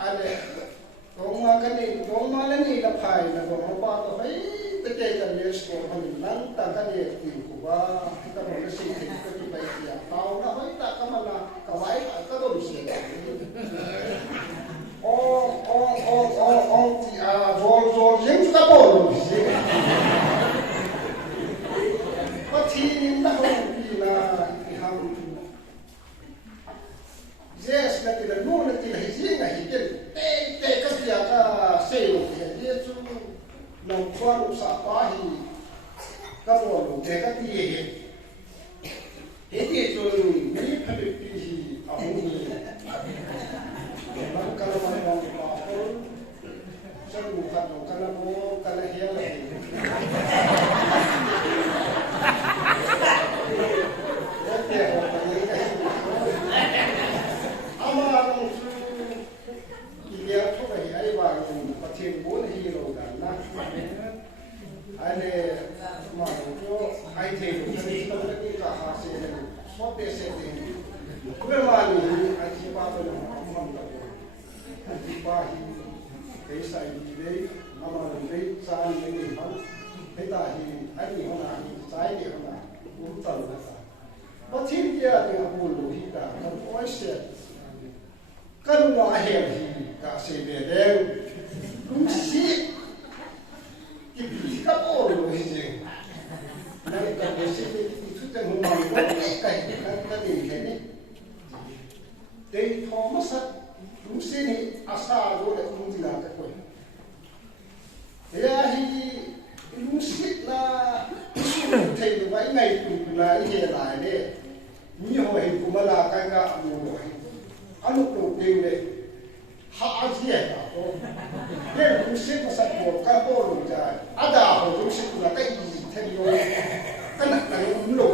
ada makan ini lepai nego apa tu, terjadi dia sekolah hilang, takkan dia kuba, kita bersih kita dibaik dia, tahu nak baik tak kemana, kawai tak tahu sih. Zol yang suka bolu sih. Patin dah bila ham. Yes, nanti dah nanti dah hiji dah hiji. Kerja ka selo dia tu nampuan usahahi. Kabolu dia dia. Ini tu ni pendekih amun. Kalau orang orang saya bukan kalau hilang lagi. Ama dia tu bayi baru macam pun hero dan nak. Ada mahu item kita lagi hasil semua besen ini. Bermani aji apa pun Dipahi, desa ini, nama ini, saya ini, kita ini orang ini, saya ini orang, bukan kita. Macam dia dengan bulu kita, kan puasa, kan lahir kasih bedel, mesti kita bolu ini. Nanti kita itu jangan malu, kita ini, dari Thomas. Sini asal boleh menjelaskan kau. ga mu anu tu ting le ha aji ta ko ye lu se ko sa ko ka ko lu ja ada ho lu se ku la kai the yo ka na na lu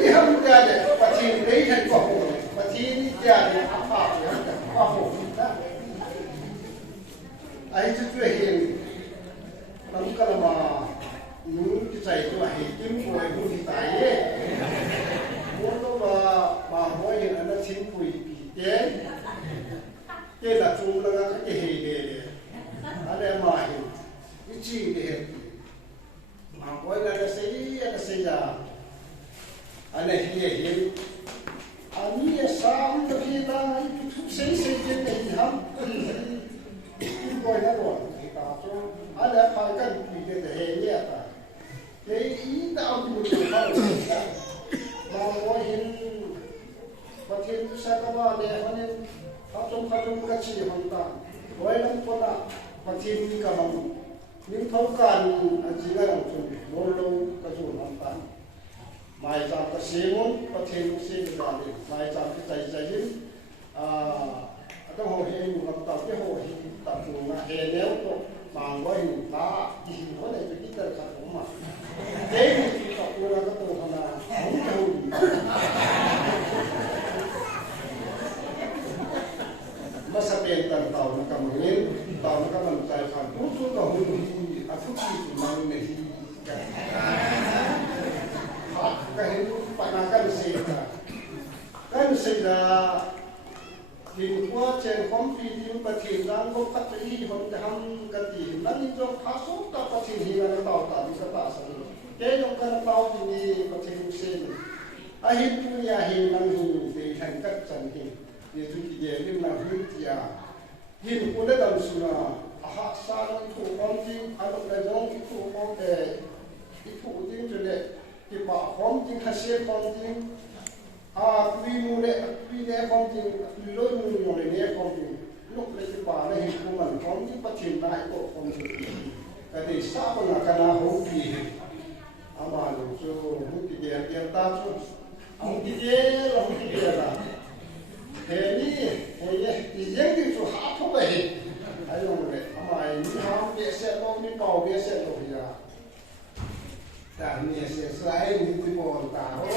ni ham ja de pa thi dei than ko ho pa thi ni ja de a pa ya ko ho ta ai chu chu he nam ka ma nu ki chai to he kim ko ai bu ti tai ye mo to ba ho ye na chin pui pi te ke la chu la ga ke he de de ale ma he ni chi de ma ko la ga sei ya ane he he ani ya sam to ki da tu sei je de ham ko na ro ki ta cho ale pa kan pi de he ye ta ke I da au ni ko ba ta ma mo hin pa thiên sa ka ba le hone ha chom ka chi hon ta wai lam ko na pa thiên ni ka mam nim thau kan a ji ga ram chum lo lo ka chu nam ta mai cha ka se mon pa thiên se ga le mai cha ka chai chai hin a ho he ni ram ta ke ho hi ta chu na he ne to mang wai ta ji ho ne ki ta ka ma thế thì học qua các tổ hợp là không đâu mà sắp đến tận tàu nó cầm lên tàu nó cầm tài khoản rút rút vào hôn à phút chi của mang này cái hình bạn nào cái gì là hiện qua trên phóng phi điên bát thiên đang có phát triển hơn cái ham cái gì đang đi trong phá số ta phát triển hiện là tàu ta đi cái ta sang cái trong cái tàu thì phát triển sen hiện tu ya hiện năng hiện để thành các chân hiện để tu cái điểm năng hiện ya hiện của nó đầm suna ha sa nó tu phóng phi anh cái giống tu phóng cái tu tiếng cho đấy cái bảo phóng phi khai xe phóng phi quy mô này quy đề phong trình lối mô nhỏ này đề phong trình lúc này cái bà này hình của mình phong trình phát triển đại của phong trình cái này sao mà cái nào hữu kỳ mà lúc cho hữu kỳ đề tiền ta cho hữu kỳ đề là hữu kỳ đề là thế này thế này thì riêng cái chỗ hạ thấp vậy ai dùng vậy mà những ham biết sẽ có những bảo biết sẽ được gì àแต่เนี่ยเสียสายมีที่บอลตาโอ้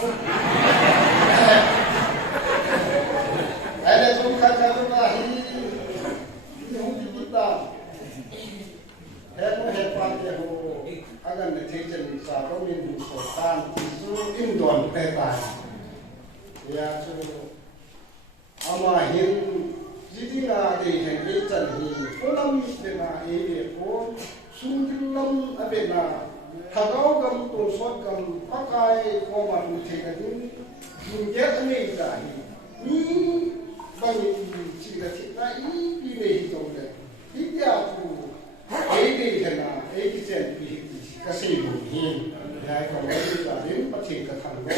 ไอ้เรื่องทุกข์จะต้องมาที่ห้องที่ตาเห็นว่าเห็นความเดียวอาการในเทคนิคสารมีดูสดตามที่สู้อินดอนไปตายอยากจะเอามาเห็นจิตงาดีเห็นได้จันทีคนเรามีเป็นอะไรคนสุนทรลำอะไรนะถ้าเรากำตัวสดกำพักไก่พอมาดูเทกันนี่เยอะไม่ได้นี่บางทีสิ่งที่น่าอีปีนี้ตรงเลยที่อยากดูเอเดียนะเอกิเซนปีก็สิ่งนี้ได้ของเราที่จะเรียนปฏิกรรมเลย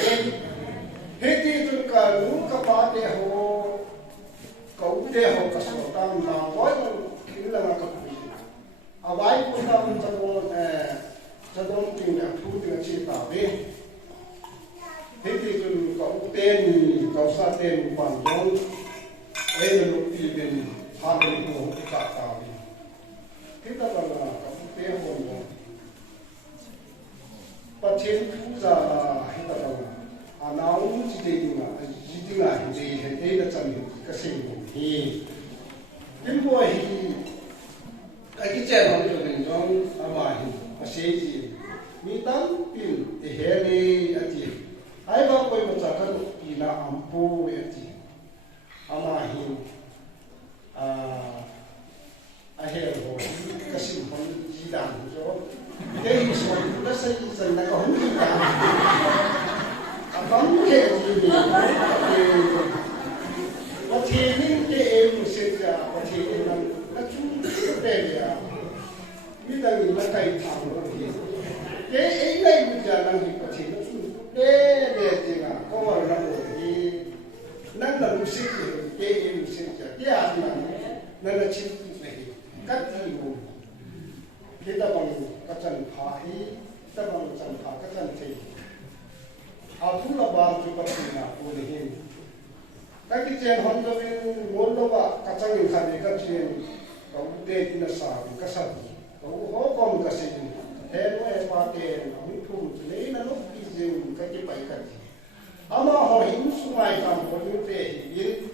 เหตุที่จุดการรู้กับป้าเดียวเขาเดียวกับสมตั้งมาไว้ที่เรากับเอาไว้คุณทำจะโดนจะต้องจริงอย่างพูดถึงชีวิตต่อไปที่จนเขาเต้นเขาซาเต้นปั่นย้อนมันลุกที่เป็นพาไปดูจากตาไปที่ตลาดเขาเต้นคนเดียวประเทศผู้จะให้ตลาดน้าวจิตดีนะจิตดีนะเห็นเห็นเห็นจังก็สิ่งนี้ยิ่งกว่าไอ้ที่เจ้าเราจะเป็นย้อนอะไรอาศัยจีมีตั้งปีนเฮลีอาจีไอ้บางคนมาจากกันปีน่าอัมพูอาจีอามาหินไอ้เฮลโหก็สิ่งของจีดังจ้ะเดี๋ยวส่วนนั้นใส่สันนักของจีดังบางเรื่องนี่ว่าที่นี่เองเสียจ้ะว่าที่นั่นนักชุ่มเดียมีแต่มีนักไก่ทำว่าที่เอ้ยไอ้บุญญาณนี่ว่าที่นั่นชุ่มเดียจริงอ่ะก็ว่าเราที่นั่นเรารู้สึกเอ้ยรู้สึกจ้ะที่อาจนั้นนั่นเราชิมไม่กัดที่บุญที่ตะบังกัจจันพาหีตะบังจันพากัจจันเทอาทุลบาลจุกตุ le tina sa ka sa ko ho kom ka se he no e pa te mi thu le na no ki je ka ki pai ka ama ho hin su mai kam ko ni te yin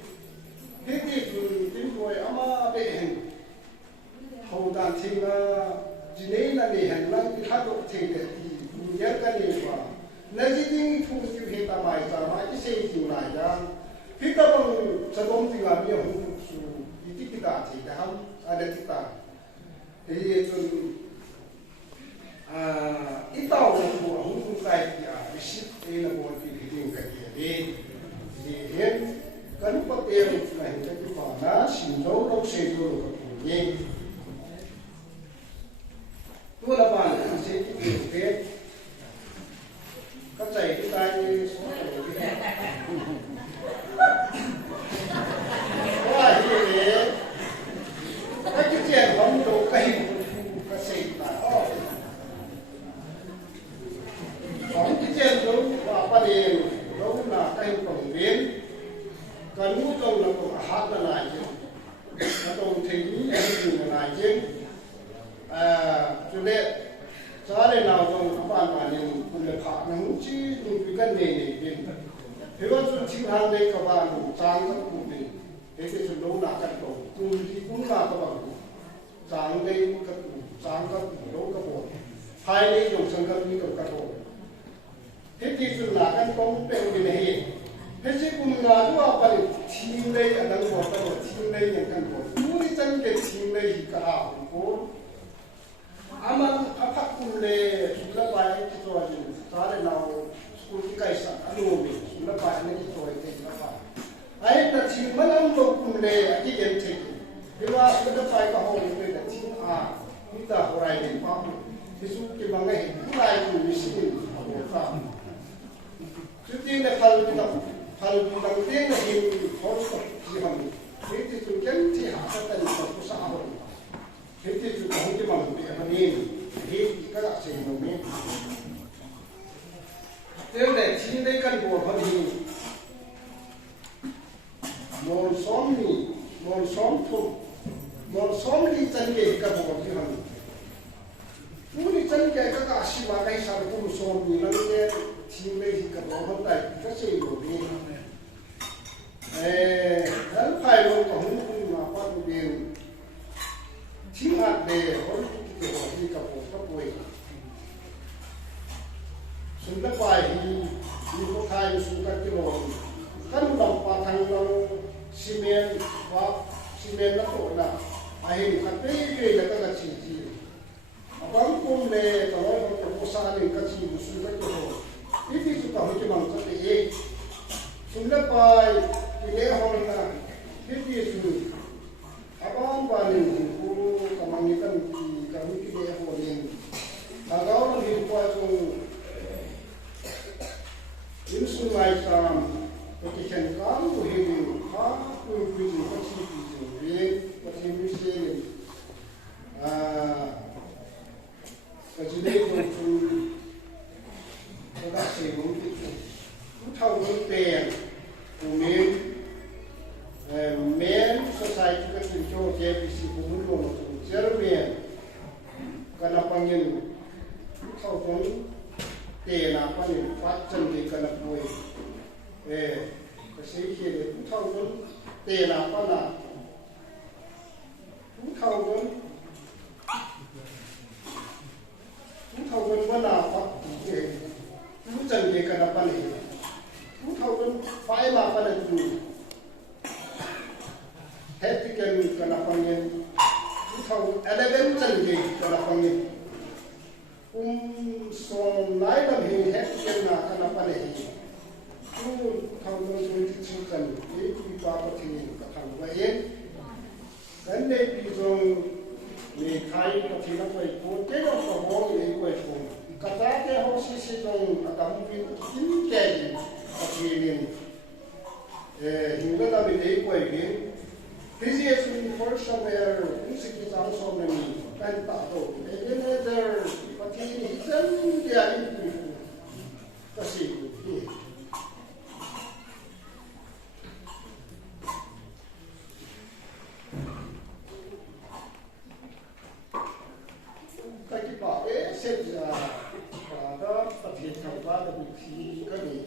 he ti tu tin ko ama be hen ho dan thing na jinei na le han lang ki ha do thing de ti ya ka ni wa na ji ding thu ki he ta mai ta ma ki se ji na ya khi ta bang sa dom ti la mi ho su ti ki ta ti da ham ada kita thì chun itao ko hung kai ya ship e na bon ti ding ka ye di hen kan pa te na hin ka ki pa na sin do do se do ko ye tu la ban se ti ke ka chai ti ta ni so wa ye cái chuyện không đủ cây cái gì mà không cái chuyện đúng và ba điều đúng là cây trồng biến cần nhu cầu là của hát là lại chứ là trồng thì em dùng là lại chứ cho nên giá này nào trồng các bạn mà nên cũng là khác nó không chỉ dùng cái này để biến thế mà chúng chịu hàng đây các bạn cũng trang các cụ mình thế thì chúng đấu là cắt tổ cùng thì cũng là các bạn trang đây các trang các đấu các bộ hai đây dùng sang các như các bộ thế thì chúng là các công bên bên này thế chứ cùng là chúng ta team đây ở đằng bộ các bộ team đây những các bộ chúng đi chân cái team đây thì cả bộ aman apa kumle chúng ta bài cái trò gì ta đây nào school cái sa anu mi chúng ta bài này cái trò gì chúng ta bài ai ta team mà làm đồ kumle cái gì thế Bila sudah saya kau ini dah cinta, kita orang ini paham. Yesus kita mengaji, mulai itu mesti apa? Jadi ni hal kita ni harus dihasilkan. Jadi tu jangan dihasilkan dengan usaha. Jadi tu kau kita mahu ini, ini kita tak sih ini. Jadi cinta kan buat ini. Mon som ni chân ke ka bo ki han mu ni chân ke ka si ma kai sa ko som ni la ne thim le hi ka bo han dai ka se lo ni dal pai lo ko hu ni ma pa du de thim ha de ho ki bo hi ka bo ka bo sun da pai hi ni ko khai su ka ki lo kan dam pa thang lo cement wa cement la ko na ai ka pe pe la ka chi chi abang kum le ka lo ko sa ni ka chi su ka ko ti su ka ho ki mang ka te sun la pai ki le ho na ti su abang ba ni ku ka mang ni kan ki ka mi ki le ho ni ka ga ni ko so in su mai ka ko ki chen ka ko he ni ha ko ku ni ka chi ki Pati misi kajidai tu kada sehun itu thau con tiền của men society ka tinjo JPC cũng luôn tu Jeremy kana pangin thau con tiền apa ni phát chân di kana pui kasi kiri thau con tiền apa na chúng thâu vẫn vẫn là phát triển chúng chân gì cả là ban này chúng thâu vẫn phải là ban này chúng hết cái chân cả là ban này chúng thâu elegant chân gì cả là ban này son lại là hình hết cái chân là cả là ban này chúng thâu vẫn chúng chân chân cái chúng ta có thể cả thằng vậy vấn đề ví dụ người Thái có thể là quay cuồng cái đó có bao nhiêu quay cuồng cả ta cái họ sẽ trong các viên chính cái các viên hình như là mình thấy quay viên cái gì cũng phải xong rồi cũng sẽ cái giáo xong rồi mình cái tạo đồ cái này là có thể là chân cái cái gì set đó tập hiện thành qua được khi có gì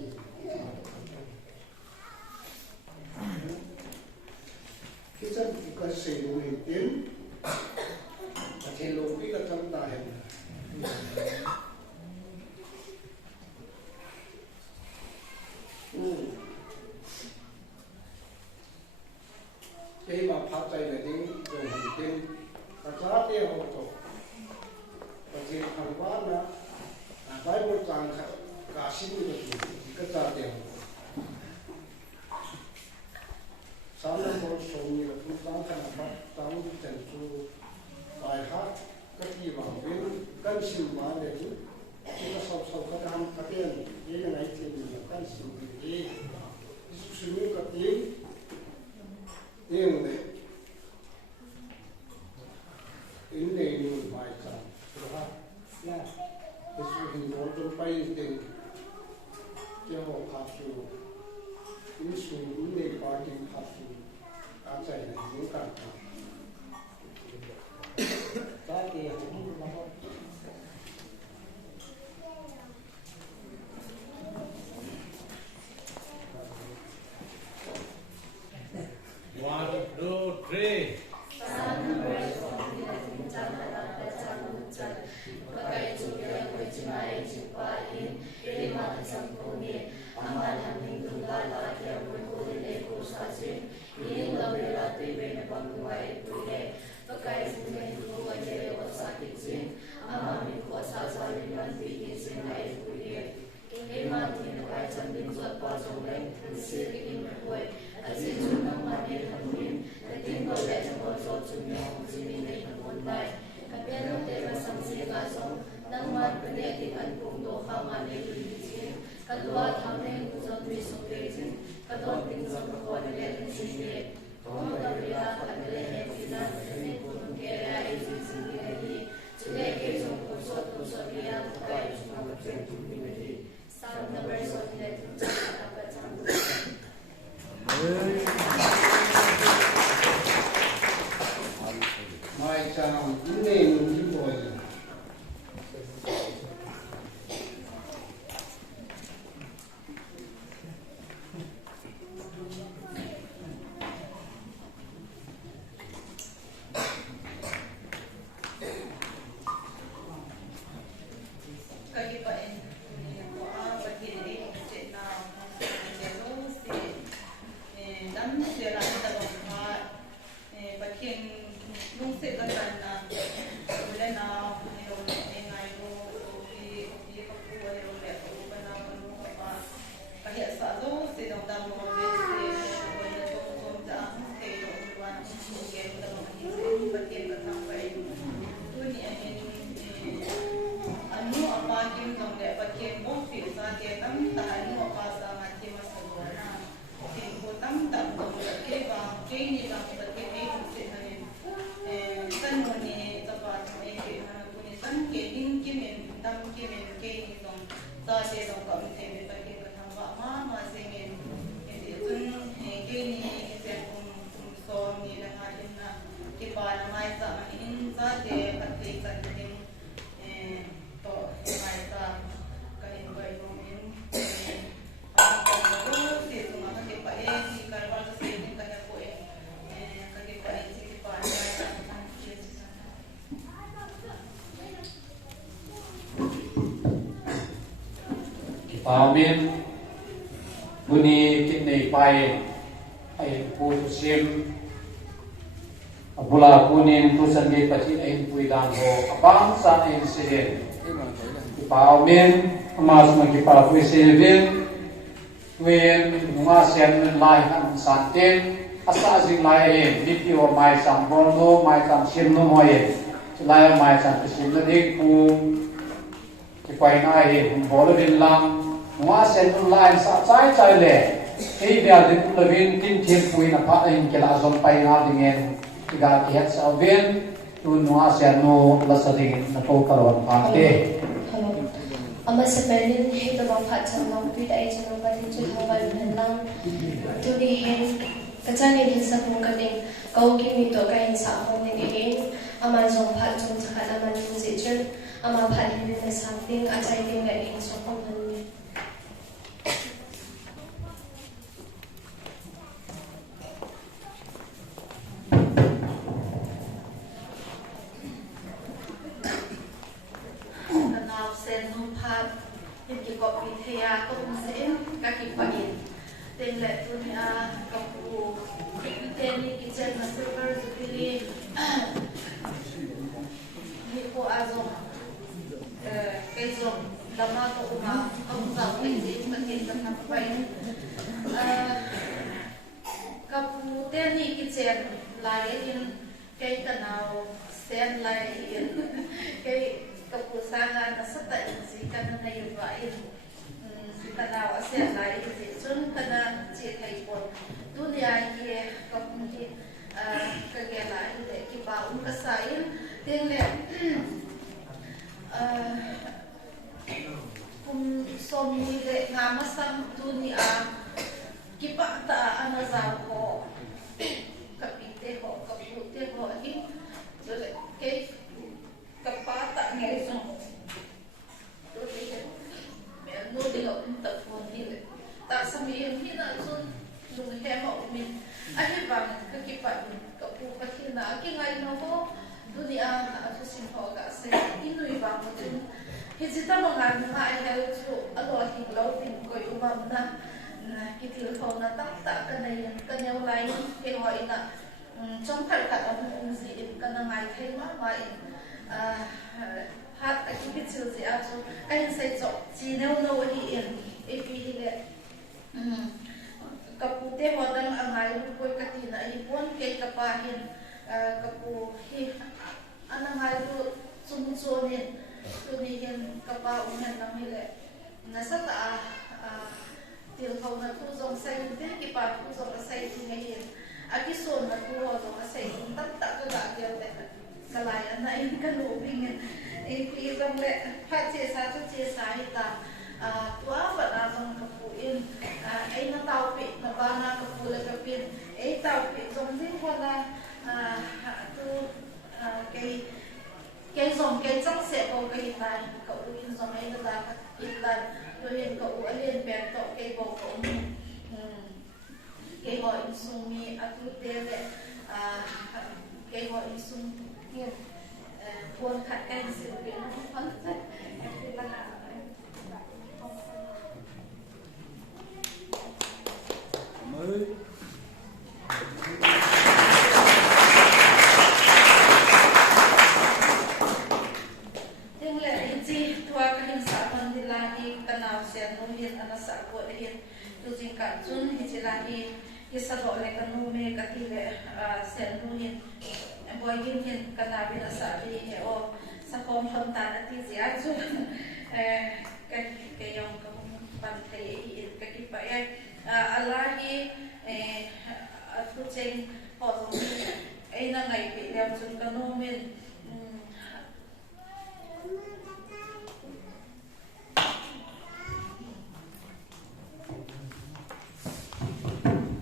khi dân có sử dụng hình tiếng thì lúc biết là trong đại khi mà phát tay là tiếng dùng hình tiếng và giá tiêu hỗ trợ và thì thành quá là vài bộ trang cả xin được cái giá tiêu sáng nay tôi sống như là chúng ta phải bắt tám trận số bài hát các kỳ vào bên cân xin mà để chúng ta sau các năm các tiền cái này thì mình cân xin thì suy nghĩ các tiếng nhưng để in này nhiều bài chẳng rồi ha cái sự hình mẫu trong bay thì cho họ học sự in sự in này bài thì học sự ăn chạy này những cảm cái thì không có đâu 1, 2, 3 Amen. Muni kitnei pai ai pu sim abula kunin tu sange pati ai pui dan ho abang sa incident. Amen. Amas magi para pui sevin wen nunga sen lai han santen asa jing lai video mai sam bono mai sam sim no moye lai mai sam sim na dik pu ki pai na ai bolo din lang Nga sen online sa chai le ei bia de pulavin tin thim pui na pha in kela zom pai na dingen tiga ki het sa ven tu nga sen no la sa ding na ko karon pa te ama sa pelin he to bang phat chang long pi dai chang ba tin chu hawal han lang tu ni hen ka chan ni hin sa hung ka ding kau ki mi to ka hin sa hung ni ge ama zom phat chung cha ka ama tin ji chen ama phali na something achai ding la in so pang han Now sen hung phat in ki ko pi thea ko hung sen ka ki pa in ten le tu ni a ka pu ten ni ki chen na silver zupili ni ko azo cái dùng làm mà cũng mà không giàu cái gì mà tiền vẫn nằm vậy cặp tên này cái chuyện lại in cái cái nào xem lại in cái cặp sang là nó sắp tại gì cái này vậy cái nào xem lại cái gì chúng cái nào chỉ thấy buồn tu đi ai kia cặp gì cái cái lại để cái bảo cái sai tiền lệ kung somni le ngama sam dunia kipa ta anazao ko kapite ko kapute ko hi so le ke kapata ngai so to le me no de lo ta phone ni le ta sami hi na sun lung he mo min a hi bang ka kipa kapu pathina ki ngai no ko dunia a sin ho ga se inui bang mo tin hizita mangan nga ai hel chu alo hi lo tin koi umam na kitil ho na tak tak kanai kanyaw lai ke ho ina chong khal khat am zi in kana ngai thei ma ma in hat akipit sil zi a chu kain sai cho chi neu no hi in e pi hi le kapute ho dang angai koi katina hi pon ke kapa hin kapu hi anangai tu chung chonin tuni hin kapa umen nang hile nasata til khau na tu zong sai te ki pa tu zong sai ti ngai hin aki son na tu ho zong sai tat ta ka ga gel te kalai na in ka lo ping e pi zong le pha che sa chu che sa hi ta tua fa na zong ka pu in ai na tau pi na ba na ka pu le ka pin ai tau pi zong din ho na tu cái dòng cái trong sẽ có cái này cậu in dòng ấy là ít lần tôi hiện cậu liên bèn cậu cái bộ cậu cái gọi in sung mi à tu tê lệ cái gọi in sung hiện buồn khát cái sự kiện nó không phải mới tu jing ka chun hi chila hi sa ro le ka nu me ka ti le sen nu hin boy hin hin ka na bi na sa bi he o sa kom thom ta na ti zia chu ka yong ka pan te hi ka ki pa e ala hi tu cheng ho zong ai na ngai pi le chun ka nu men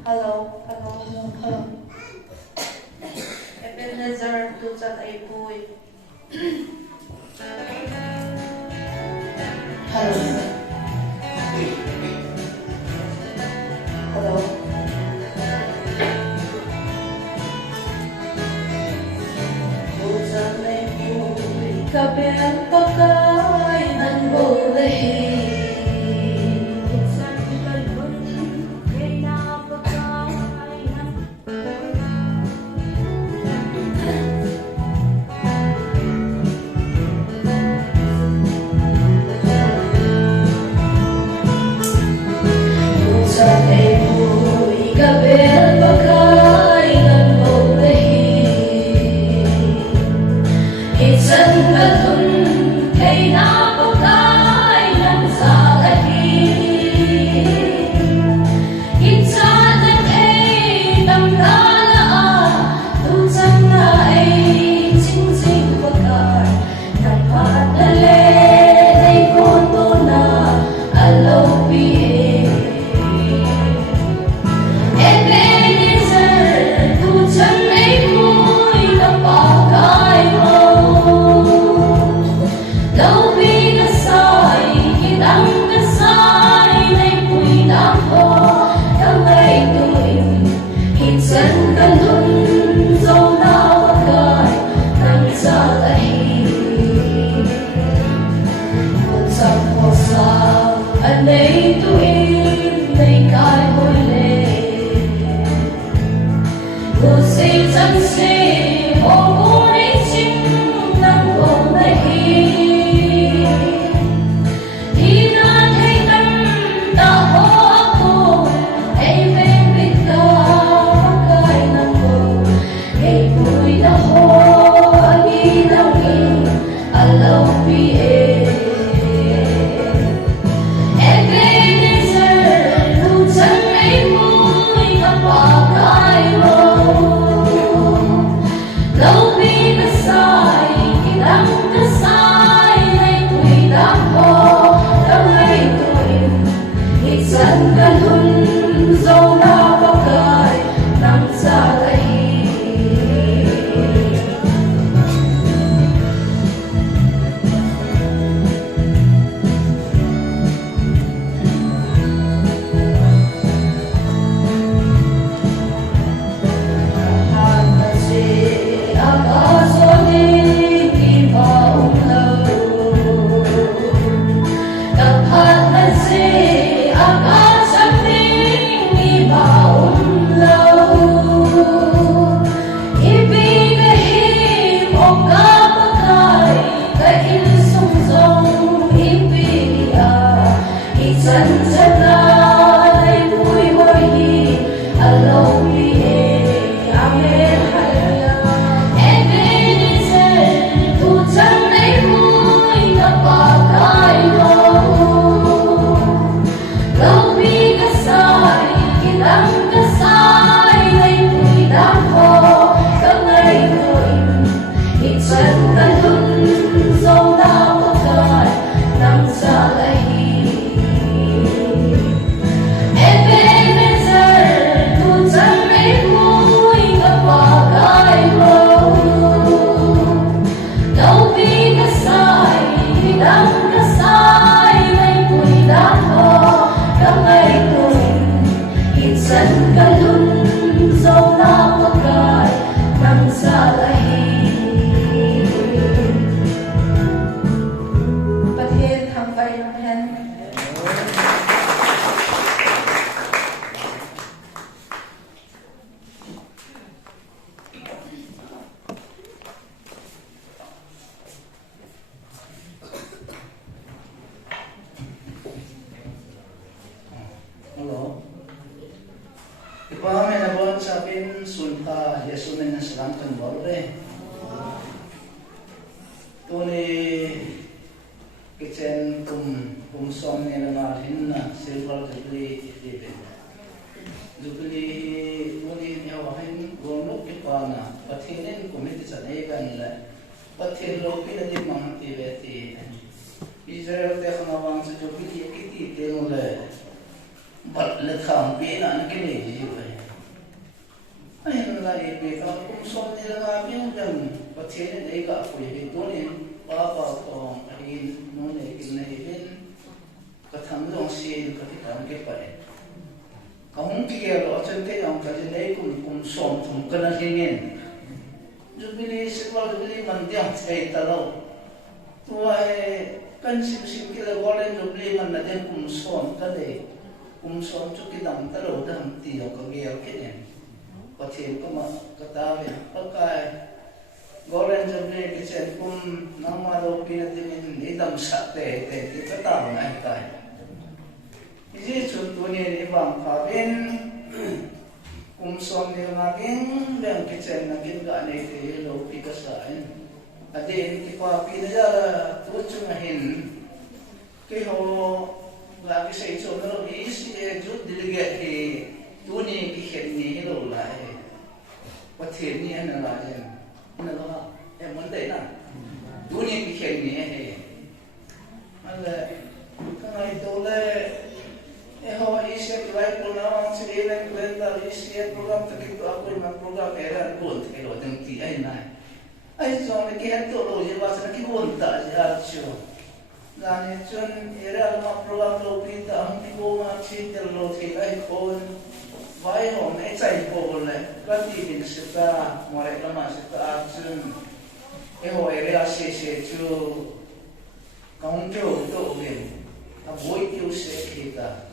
hello hello hello Ebenezer tu chat ai pui hello hello tu chat ai pui ka ben pa kai nan bo lehi som ne na hinna silver jubilee debe jubilee moni ne wa hin gono ke pana pathinen committee sa ne gan la pathin lo pin de mang ti ve ti Israel te khana wang sa jubilee ki ti te no le bat le kham pi na ke ne ji ve ai la e pe ka kum som ne la biang dan pathin ne ga pu ye to ne pa ko in no ne ki ne bin ka tham long si ka ti tam ke pa ka hung ki ge lo chen te yang ka ne kum som thum ka na hingen jubilee silver jubilee man diang sei ta lo tuai kan sim ki le golden jubilee man na den kum som ka le kum som chu ki dam ta lo dam ti ka ge ke ne ka them ka ma ka ta ve pa kai golden jubilee ki chen kum nang ma lo pi na ti min ni dam sa te ti ka ta na kai ji chun tu ni ni bang pha bin kum som ni ma bin leng ki chen na kin ga ne te lo pi ka sa in ade ni ki pa pi na ya tu chu ma hin ke ho la ki sei chu na lo ni si e ju delegate ki tu ni ki khen ni lo la e wa the ni na la jen na lo em muốn đấy là tu ni ki khen ni e ale ka ngai to le ho isi like program si elen blender isi program taki to aku ma program era bon ke lo deng ti ai nai ai so ne ke to lo je ba sa ki bon ta ja chu na ne chun era ma program lo pi ta hum ki bo ma chi tel lo thi ai kon vai ho ne chai ko le ka ti bin se ta mo re la ma se ta chun e ho era se chu ka hum ke o to gen a boi ki se ki ta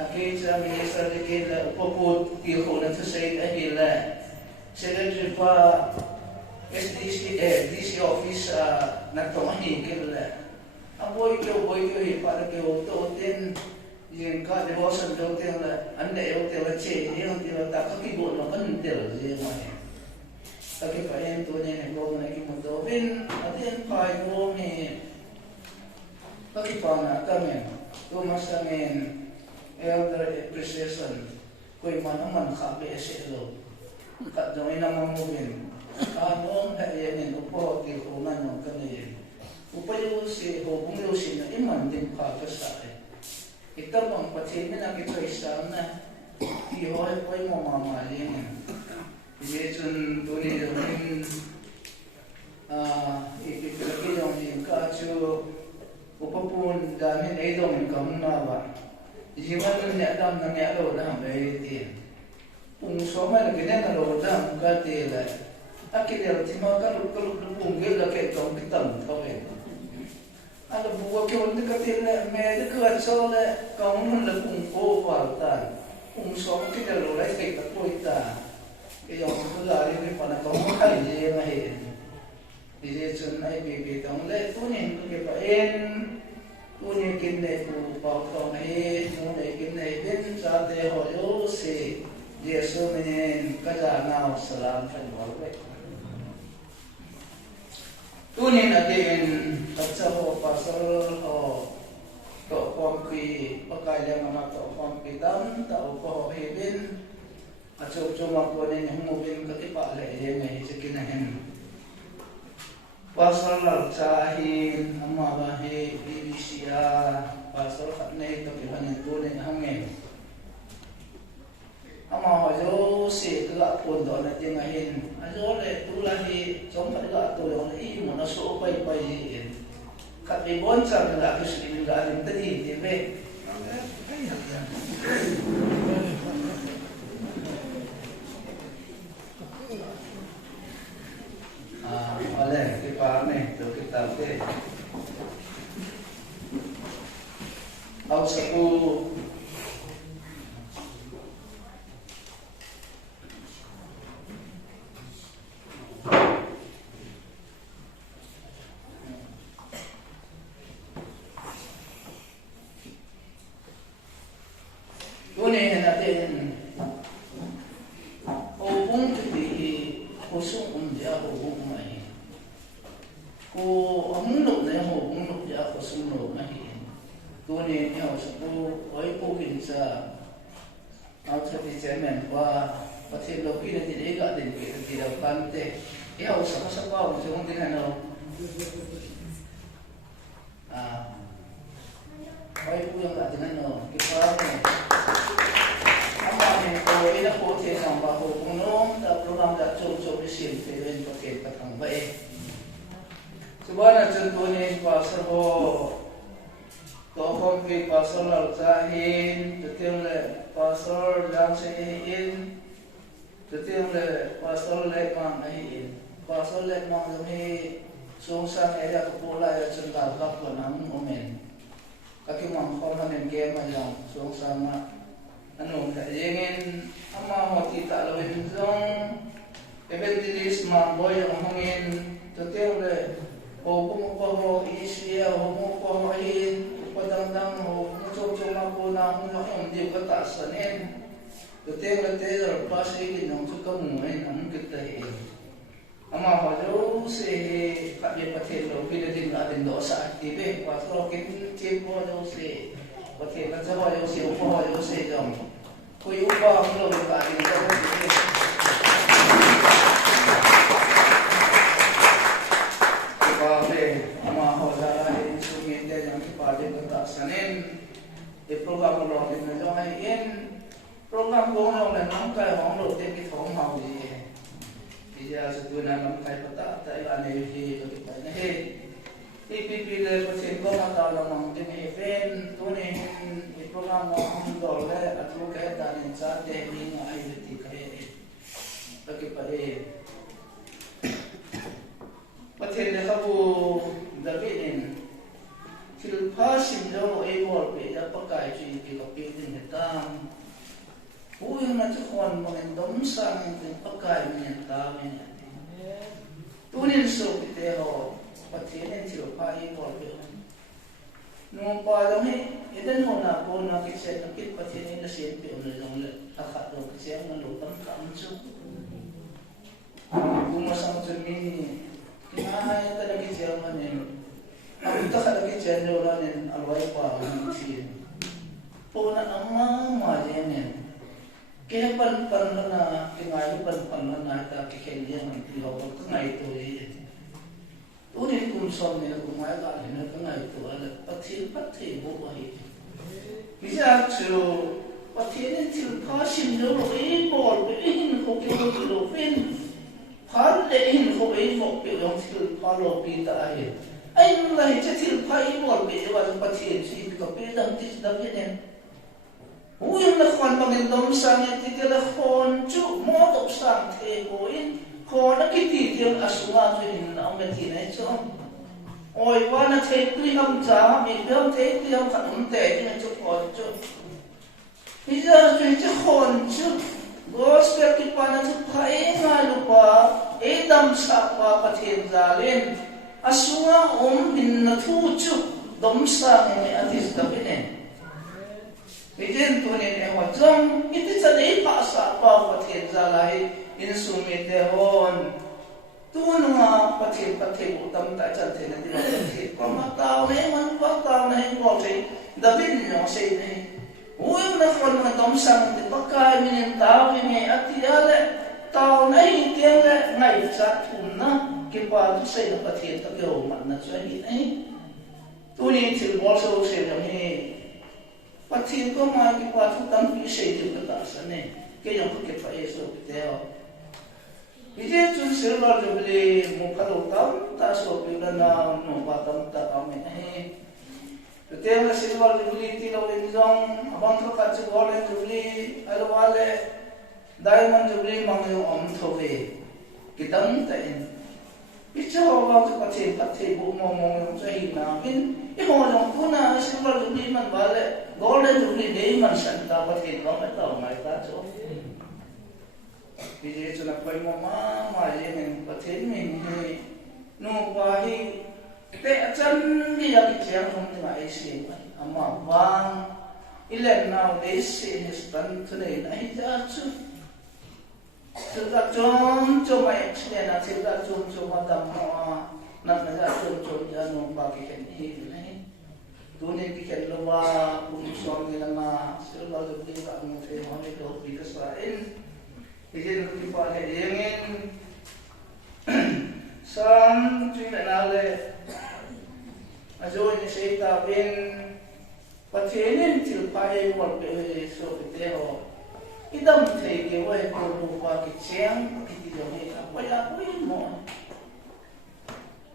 Aki sa minister de kila upaput tiho na to say ahila secretary pa DC office na tomahin kila aboy ko para ke to tin yen ka de bosan do tin la ande yo te la che ni on ti la ta ka ki bo no kan te la je ma ta ke pa en to ne ko na ki mo do bin aten pa yo me ta ki pa na ka men to masamen elder appreciation koi man kha be se lo ka do ina mo bin ka no ha ye ne no po ti ko na no ka ne upayo se ho bung lo sin na iman din ka ka sa e ita bang pathin na ki choi sa na ti ho ai koi mo ma ma ye ne ye chun to ni rin e ki ka ki yong ni ka chu upapun da ni ei dong ka na ba jiwan ne adam na ne lo da me ti pung so ma le ne na lo da ka ti la akile ti ma ka lu pung ge la ke tong ki tam tho e ala bu wa ke on ka ti le me de ka so le ka un le pung ko pa ta pung so ki de lo lai ke ta ko ta ke yo ko la ri ni pa na ko ma ka je ma he di je chun ai be tong le tu ni ke pa en Uni kinne ku pa ko mai no ne kinne bin sa de ho yo se Yesu men ka ja na salam fan wal we Uni na din ta cha ho pa sal ho to pom ki pa ka ya ma to pom ki dam ta o ko he bin a cho ma ko ne hu bin ka ti pa le ye me se kinne hen pasal chahin amma ba he BBC pasal khatne to ke hanin to ne hangen amma ho jo se ka pon do na tinga hin a jo le tu la hi chom phat ga to yo i mo na so pai pai in ka be bon cha la ki sri ga rin ta di de ve oleh kita nih tuh kita deh au saku ini natin hubung di kosong dia hubung mai ko amulok na ho amulok dia kosong lo mai ตัวนี้เอาสักผู้ไว้ผู้กินจะเอาเท่าที่เจมันว่าประเทศเราพี่นั่นที่ได้ก็เด่นเกิดที่เราการเตะเอาสักว่าจะคงที่นั่นเราไว้ผู้ยังที่นั่นเราคิดว่าเนี่ยทำมาเนี่ยตัวไอ้นักโปรเทนของเราคงน้องแต่โปรแกรมจะโจมไปเสียงเป็นประเทศกระทั่งไปsebenarnya contohnya pasal tokoh ke pasal al-zahin, detail pasal yang sehin, detail pasal lekang ahin, pasal lekang ini sungsang era kepula ya cental kap benang momen, kaki mangkon yang game yang sungsang anu tak ingin ama hati tak lewin zong, eventualis mamboy yang mungkin detail o kung isiya o kung pahin padang o mucho mapo na kung hindi ka tasanin detail pasi ng sukamuin ang kitahin ama halo si kabi patelo pinadin natin do sa aktibe pasro kin tiempo do si patelo sa yo si upo yo si dom kuy upa ang lo ka din do Senin di program lo di nông hay in program của nó là nắm cái hỏng đầu tiên cái thòng màu gì thì giờ sự tuần nắm cái bắt tại anh ấy thì cái cái này PPP là có thể có mặt vào là nằm trên cái event tuần này cái program nó không đổi lại ở chỗ cái đàn anh cha để mình ai thì cái cái có thể là các bộ David in Filpa simlo ay walpe da pagkai si kikapitin hitam. Uyong na tukon mangindom sa ng pagkai minta min. Tunin so kitero patinin filpa ay walpe. Nung pa lang idan ho na po na kitset ng kit patinin na siyempre unang akat do kasi ang lupang kamso. Kumasang tumin kinahayan talaga siya manin. Ang ito kalagi dyan yung lanin alway pa ang siya. Puna ang mga yan. Kaya pan na kingayo pan na kakikilya ng tilawag ka nga ito eh. Tunin kung saan nila kumaya kalin na ka nga ito alat pati buhay. Bisa so pati nil pasin nyo bol in ko kilopin. Parlein ko yung palo pita ay. Ay mulai jadi pai bol be wa patien si ko pe dam tis dam yen uyang na khon pangin dom sang ti ke la khon chu mo dop sang the ko in khon na ki ti tiang asunga chu in na me ti nai chu oi wa na the pri ham cha mi dom the pri ham khan te ni chu khon chu hi ja chu khon chu gospel ki pa na chu pai nga lu pa e dam sa pa patien zalin asunga bin na thuchu domsa ni atis dabine ejen to ne wa jom iti chane pa sa pa pathen zalai in sumi te hon tunwa pathen utam ta chan the na di ko ma taw ne man pa taw ne ko te dabin no se ne uyam na kon na domsa ni pakai min taw ni atiale taw nei tiang le ngai cha thunna kipa tu sei na pathian ta kyo man na chai ni ai tu ni thil bol so se na ni pathian ko ma kipa tu tam pi sei tu ta sa ne ke yang ke pa eso te o ije tu sir la de le mo ka lo tam ta so pi na no pa tam ta am ne tu te na sir la de le ti lo le zong abang ka chu bol le tu le alo wale diamond tu le mang yo om tho ve kitam ta in Icho wa ka pati bu mo yung sahi namin. Imo lang po na silver jubilee man bale. Golden jubilee day man santa pati ko ito may tacho. Biji ito na po mo mama yung pati min no wahi te achan di ya kichang kung nga isi ama bang ilan nowadays in his country na hijachu. Sila chom ay na sila chom madam mo na sila chom yan no bakit hindi tunin ki khen lawa kum som ni lama silva du ki ka mu fe ho ni do pi ka sa in ijin ki pa he yengin sam chui na le ajo ni sei ta ben pathenin til pa e wal pe so te ho idam thei ge wa ko lu pa ki cheng ki ti do ni ka wa ya ko mo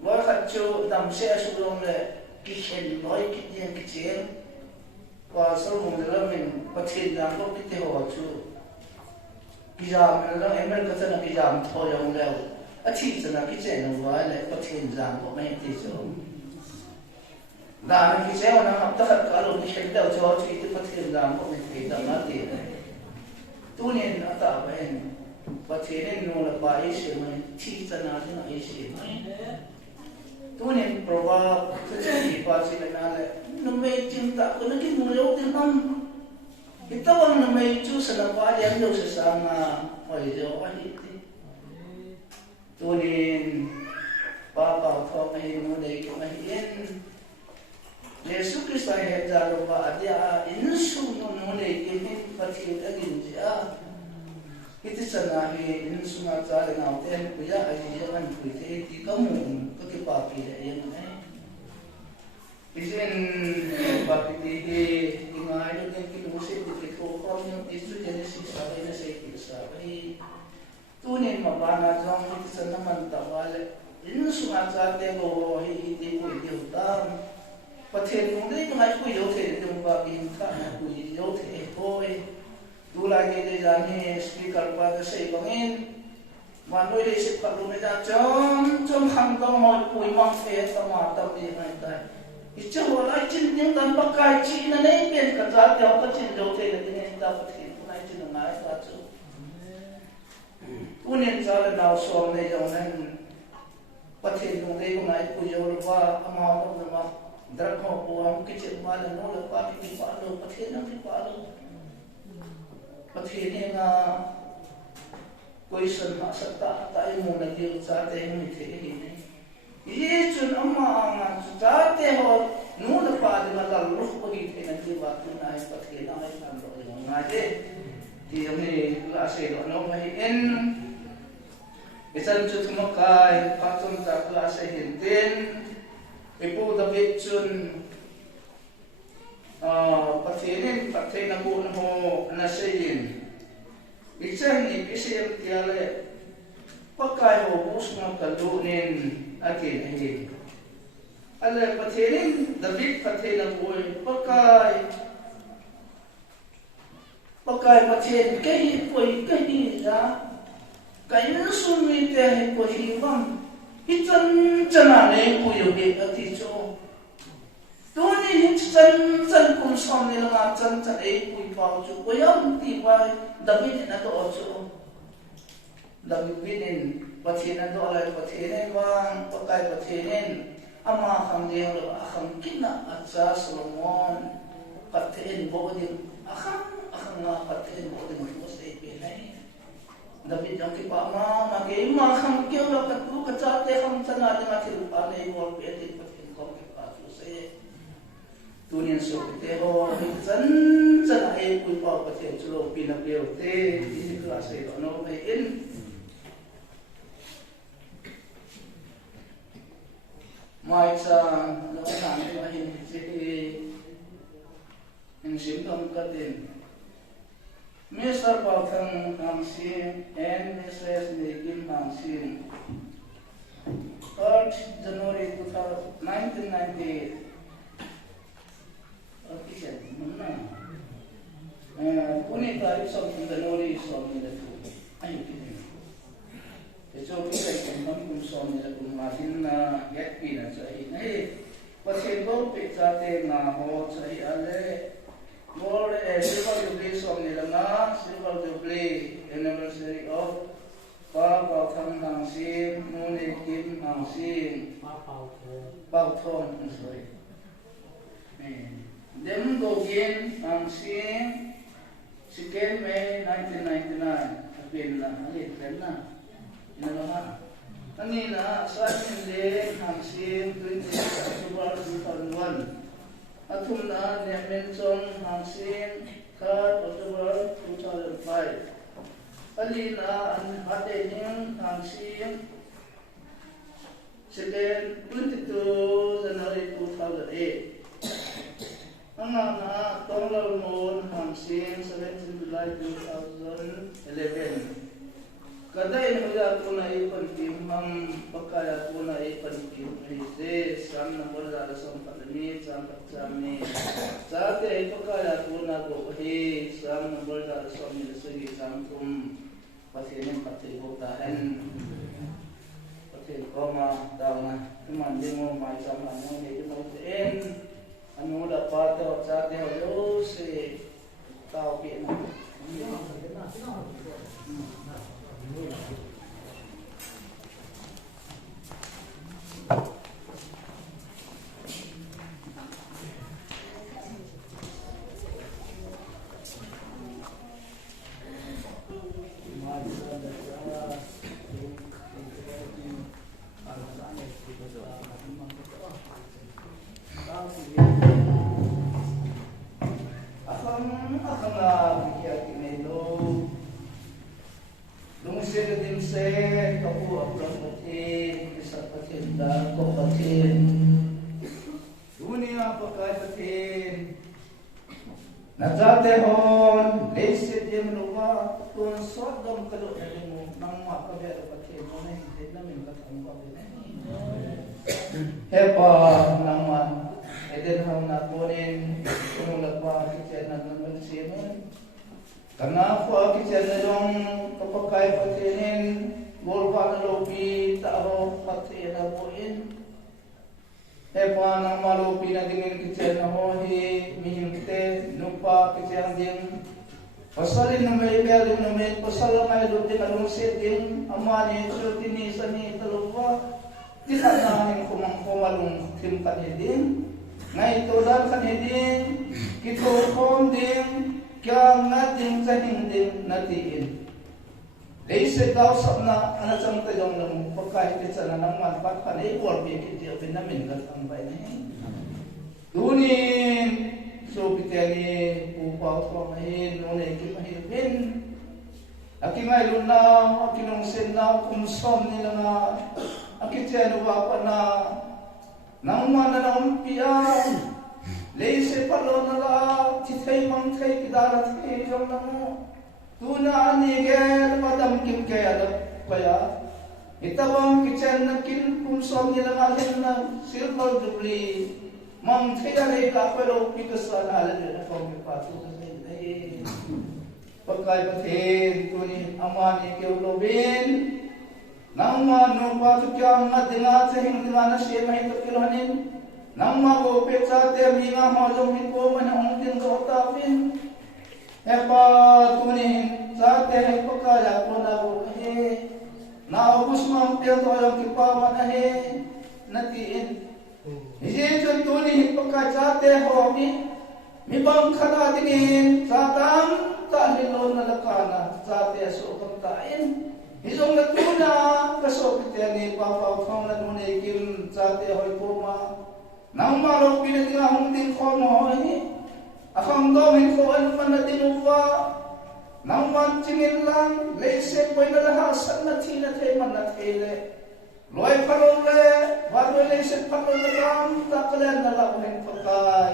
wa khat chu dam se su long le ki khen loi ki tiang ki cheng wa so hong de la min pathin dang ko ki te ho chu ki jam na emel ka chana ki jam tho yong le a thi chana ki chen na wa le pathin dang ko mai ti chu da ki chen na hab ta khat ka lo ki khen da cho chi ti pathin dang ko mai ti da ma ti tu nen ata ben pathin no la pa ai se mai thi chana na ai se mai tunin proba kecil pasti kenal, namai cinta kena kita mulai dengan kita orang namai itu senapa yang jauh sesama, oleh jauh itu tunin bapa kau mahin mulai kemahin Yesus Kristus yang jauh ada insu mulai kemahin pasti lagi dia itu senahi insu ngajar dengan auten punya aja kan punya di kamu kekipapi yang mana izin papi di ingai dengan kita musik di kau yang itu jenis siapa ini saya siapa ini tunin mabana jang itu senaman tawale insu ngajar dengan ini punya utang paten mulai mengajar punya utang dengan papi kan punya utang boy Dula kita jadi speaker pada saya bangin, manusia di sepak rumah jam hanggang mau pui mangfe sama tapi nanti. Itu orang cina yang pakai cina ni pun kerja dia apa cina jauh dari ni dapat kita cina ngai tu. Punin jalan nau suami jangan patin dongeng ngai pui jauh lupa amal nama drakau puang kecil malam nol lepas di palu patin nanti palu. Pathini nga question ma sakta ta imu na dil cha te mi the hi ne ye chun amma nga cha te ho nu na pa de ma la lu ko hi the na di ba tu na pathina ai sam ro nga de ti ami la se do no ma hi en isan chu thuma kai pa chun ta la se hin den ipu da bit chun pathinin pathina bu ho na seyin isan ni pisem tiale pakai ho busna kalunin akin hin ale pathinin david pathina bu pakai pathin kai poi kai ja kai sumi te ko hi bam itan chana ne ku yo ge ati cho Tuni ni chân cùng xong ni là chân ấy cùi vào chỗ quay ông thì quay David na to chỗ David nên bắt thiên na to lại bắt thiên nên vang bắt thiên nên ama kham dia kham kina acha Solomon bắt thiên bộ đi akham ma bắt thiên bộ đi một số pe này David yang kipa ma cái ma kham kêu là cái tu cái cha te kham chana đi mà thì pa này vol pe thì bắt thiên có kipa tu se Tunin so te ho chân ai cùi vào có thể cho lô pin apel te ini kelas itu no in mai sa no san ni ma hin si in sim tom ka tin Mr. Pauthang ang sim and Mrs. Nikim ang sim 3rd January 1998 Pune tarik something the Lori something the two. Ayo kita. Itu kita ikan kum something the kum masin na get pina cai. Hey, pasien bau pizza te na ho cai ale. More silver jubilee something the na silver jubilee anniversary of Papa Thang Hang Sim, Nune Kim Hang Sim, Pau Thon, sorry. Dem Gogin Hang Sim. 2nd May 1999, apin na, alit na, inalaman. Kanina, sa amin din, Hang Sim, 20 October 2001. Athumna Niamin Chong Hangsin 3rd October 2005. Alina and Hadening Hangsin 22 January 2008. Angana Tonglal Moon Hangsin 17 July 2011. Kadai nila ko na ipankim ang pagkaya ko na ipankim ite sam na wala sa pandemi sam patsami sa ate pagkaya ko na ko hi sam na wala sa milisigi sam kum pasinin patibutan patin koma daw na mandi mo mai sam na mo ni mo en anu dapat sa ate ho si tao ki na Natahon, lesit yang lupa, tuan sodom kalau elimu, nang makabel pakai mana hidup namin katambah ini. Hepa naman, eden ham nakunin, kung lagpa kitchen naman siya. Karena ako kitchen na yung kapagkay patinin, golpa na lobi, tao pati na buin. Hepa nang malupi na dingin kitchen na hohi, mihimte, nupa kitchen ding. Pasalin na may galing na may pasal na lupi na lungsit ding, amani, sultini, sani, talupa. Kita nahin kumalung tim kanidin. Ngay tulan kanidin, kitupon ding, kaya nga ding sa hinding natiin. Leise daw sa na anasang tayong ng pagkahit sa nanang panay or bigit namin katambay na yun. Tunin, so pitani upaw ko ngayon, nunay kimahilin. Aki nga ilunaw, aki nung sinaw, kumsom nila nga, aki tiyano wapa na, nang mana na umpiyan, leise palo na la, titay mangkay kidarat kayo na mo. Tuna anigel madam kim kaya itabang kitchen na kin kumsom nila ngalin na silver dubli mang kaya na pero pikasan alam na kong ipatu kasi pagkay patin tuni amani kiulobin nang mano patu kya madinga sa hindi na siya mahito kilohanin nang magupit sa teminga hojong hiko manang din kautapin Hepa tunin sa ate pagkaya ko na buhay. Naubos mo ang piyato yung kipawa na natiin. Isin tunin pagkaya sa ate homi. Mibang kanatingin sa tam talilon na lakana sa ate asukang tain. Isong natuna kasokit yan ni papawang na nunay kim sa ate hoy puma. Nang marok pinatingahong din ko mo akang gawin ko ano man na dinuwa nang mantingin lang leise ko'y nalahasan na tinatay man na tele loy parole wado leise parole lang takalan na lakuhin pagkay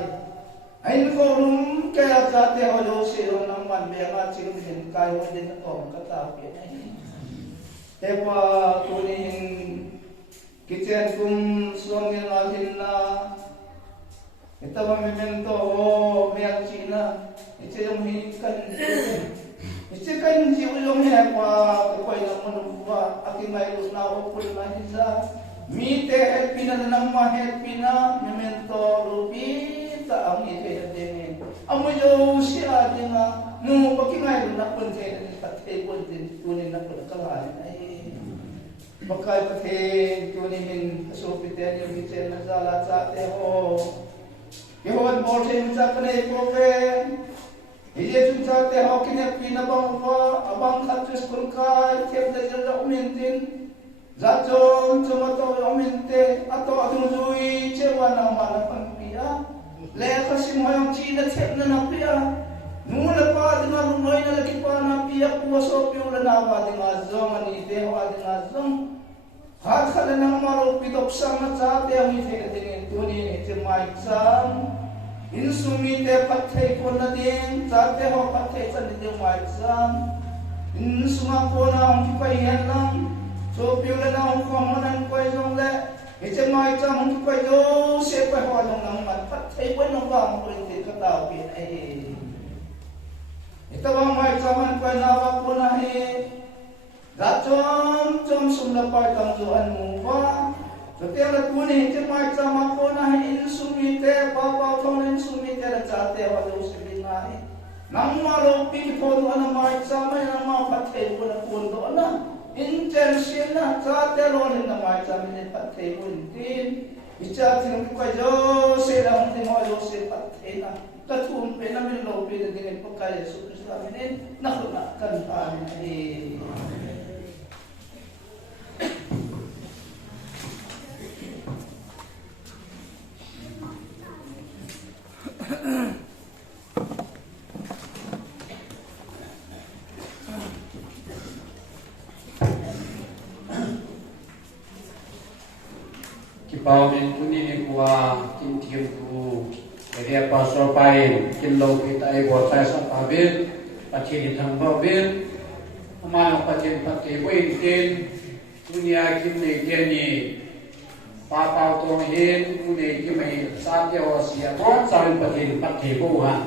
ay nikorum kaya kate holo siyo nang manbaya nga sinugin kayo din ako katapi epa kunin kitchen kung suwangin natin na ito ang memento o mayang China. Ito yung hinikan. Ito kan yung hepa kapoy ng manuwa. Aking mayroon na ako po na isa. Mite at pinanang mahet pina memento rupita ang ite-ite. Amo yung siya din nga. Nung pagkingayroon na po din sa table din. Tunin na po na kalahin. Ay magkay pati tunin kasupiten yung kitchen na salat sa ate ho. Yawan morting sa kanay proven. Iye sa te ho kinep pinabang wa abang khatus kulkai tiap da jalla umintin. Zajon tomato uminte ato adun zui cewa na mana pangpia. Le sim hoyang chi na thep na pia nu la pa dinga lu noi na ki pa na pia pu so piu la na wa dinga zong ani te wa dinga zong ha khala na ma ro pi dop sang na cha te mi the ding tu ni che mai sam in sumi te pathai ko na ding cha te ho pathai chan ni de mai sam in suma ko na ong ki pa yan lang so piu la na ong ko ma nan ko jong le It's my time to go, say, by one of them, but take one of them with the Katao in a. It's about my time and when I was on a head. That John from the part of the Anova. So tell the Puni, it's my time upon a head in Sumite, Papa, Ton in Sumite, the Tate, or those in night. Namaro people on my time and I'm off a table of Pundona. Intention na sa telon na mai sa min pathe buntin icha tin ko jo se ram tin mo jo se pathe na ka thum pe na min lo pe de ngai pakai su krishna min na ko na kan pa ni Bao min kuni ni kuwa kim kim tu area pasor pain kin lo kita ai bo sai sa pa bin pachi thang ba bin amano pachi pati win tin dunia kim ne gen ni pa pa to hin kuni kim ai sa te ho sia ko sa pati bo ha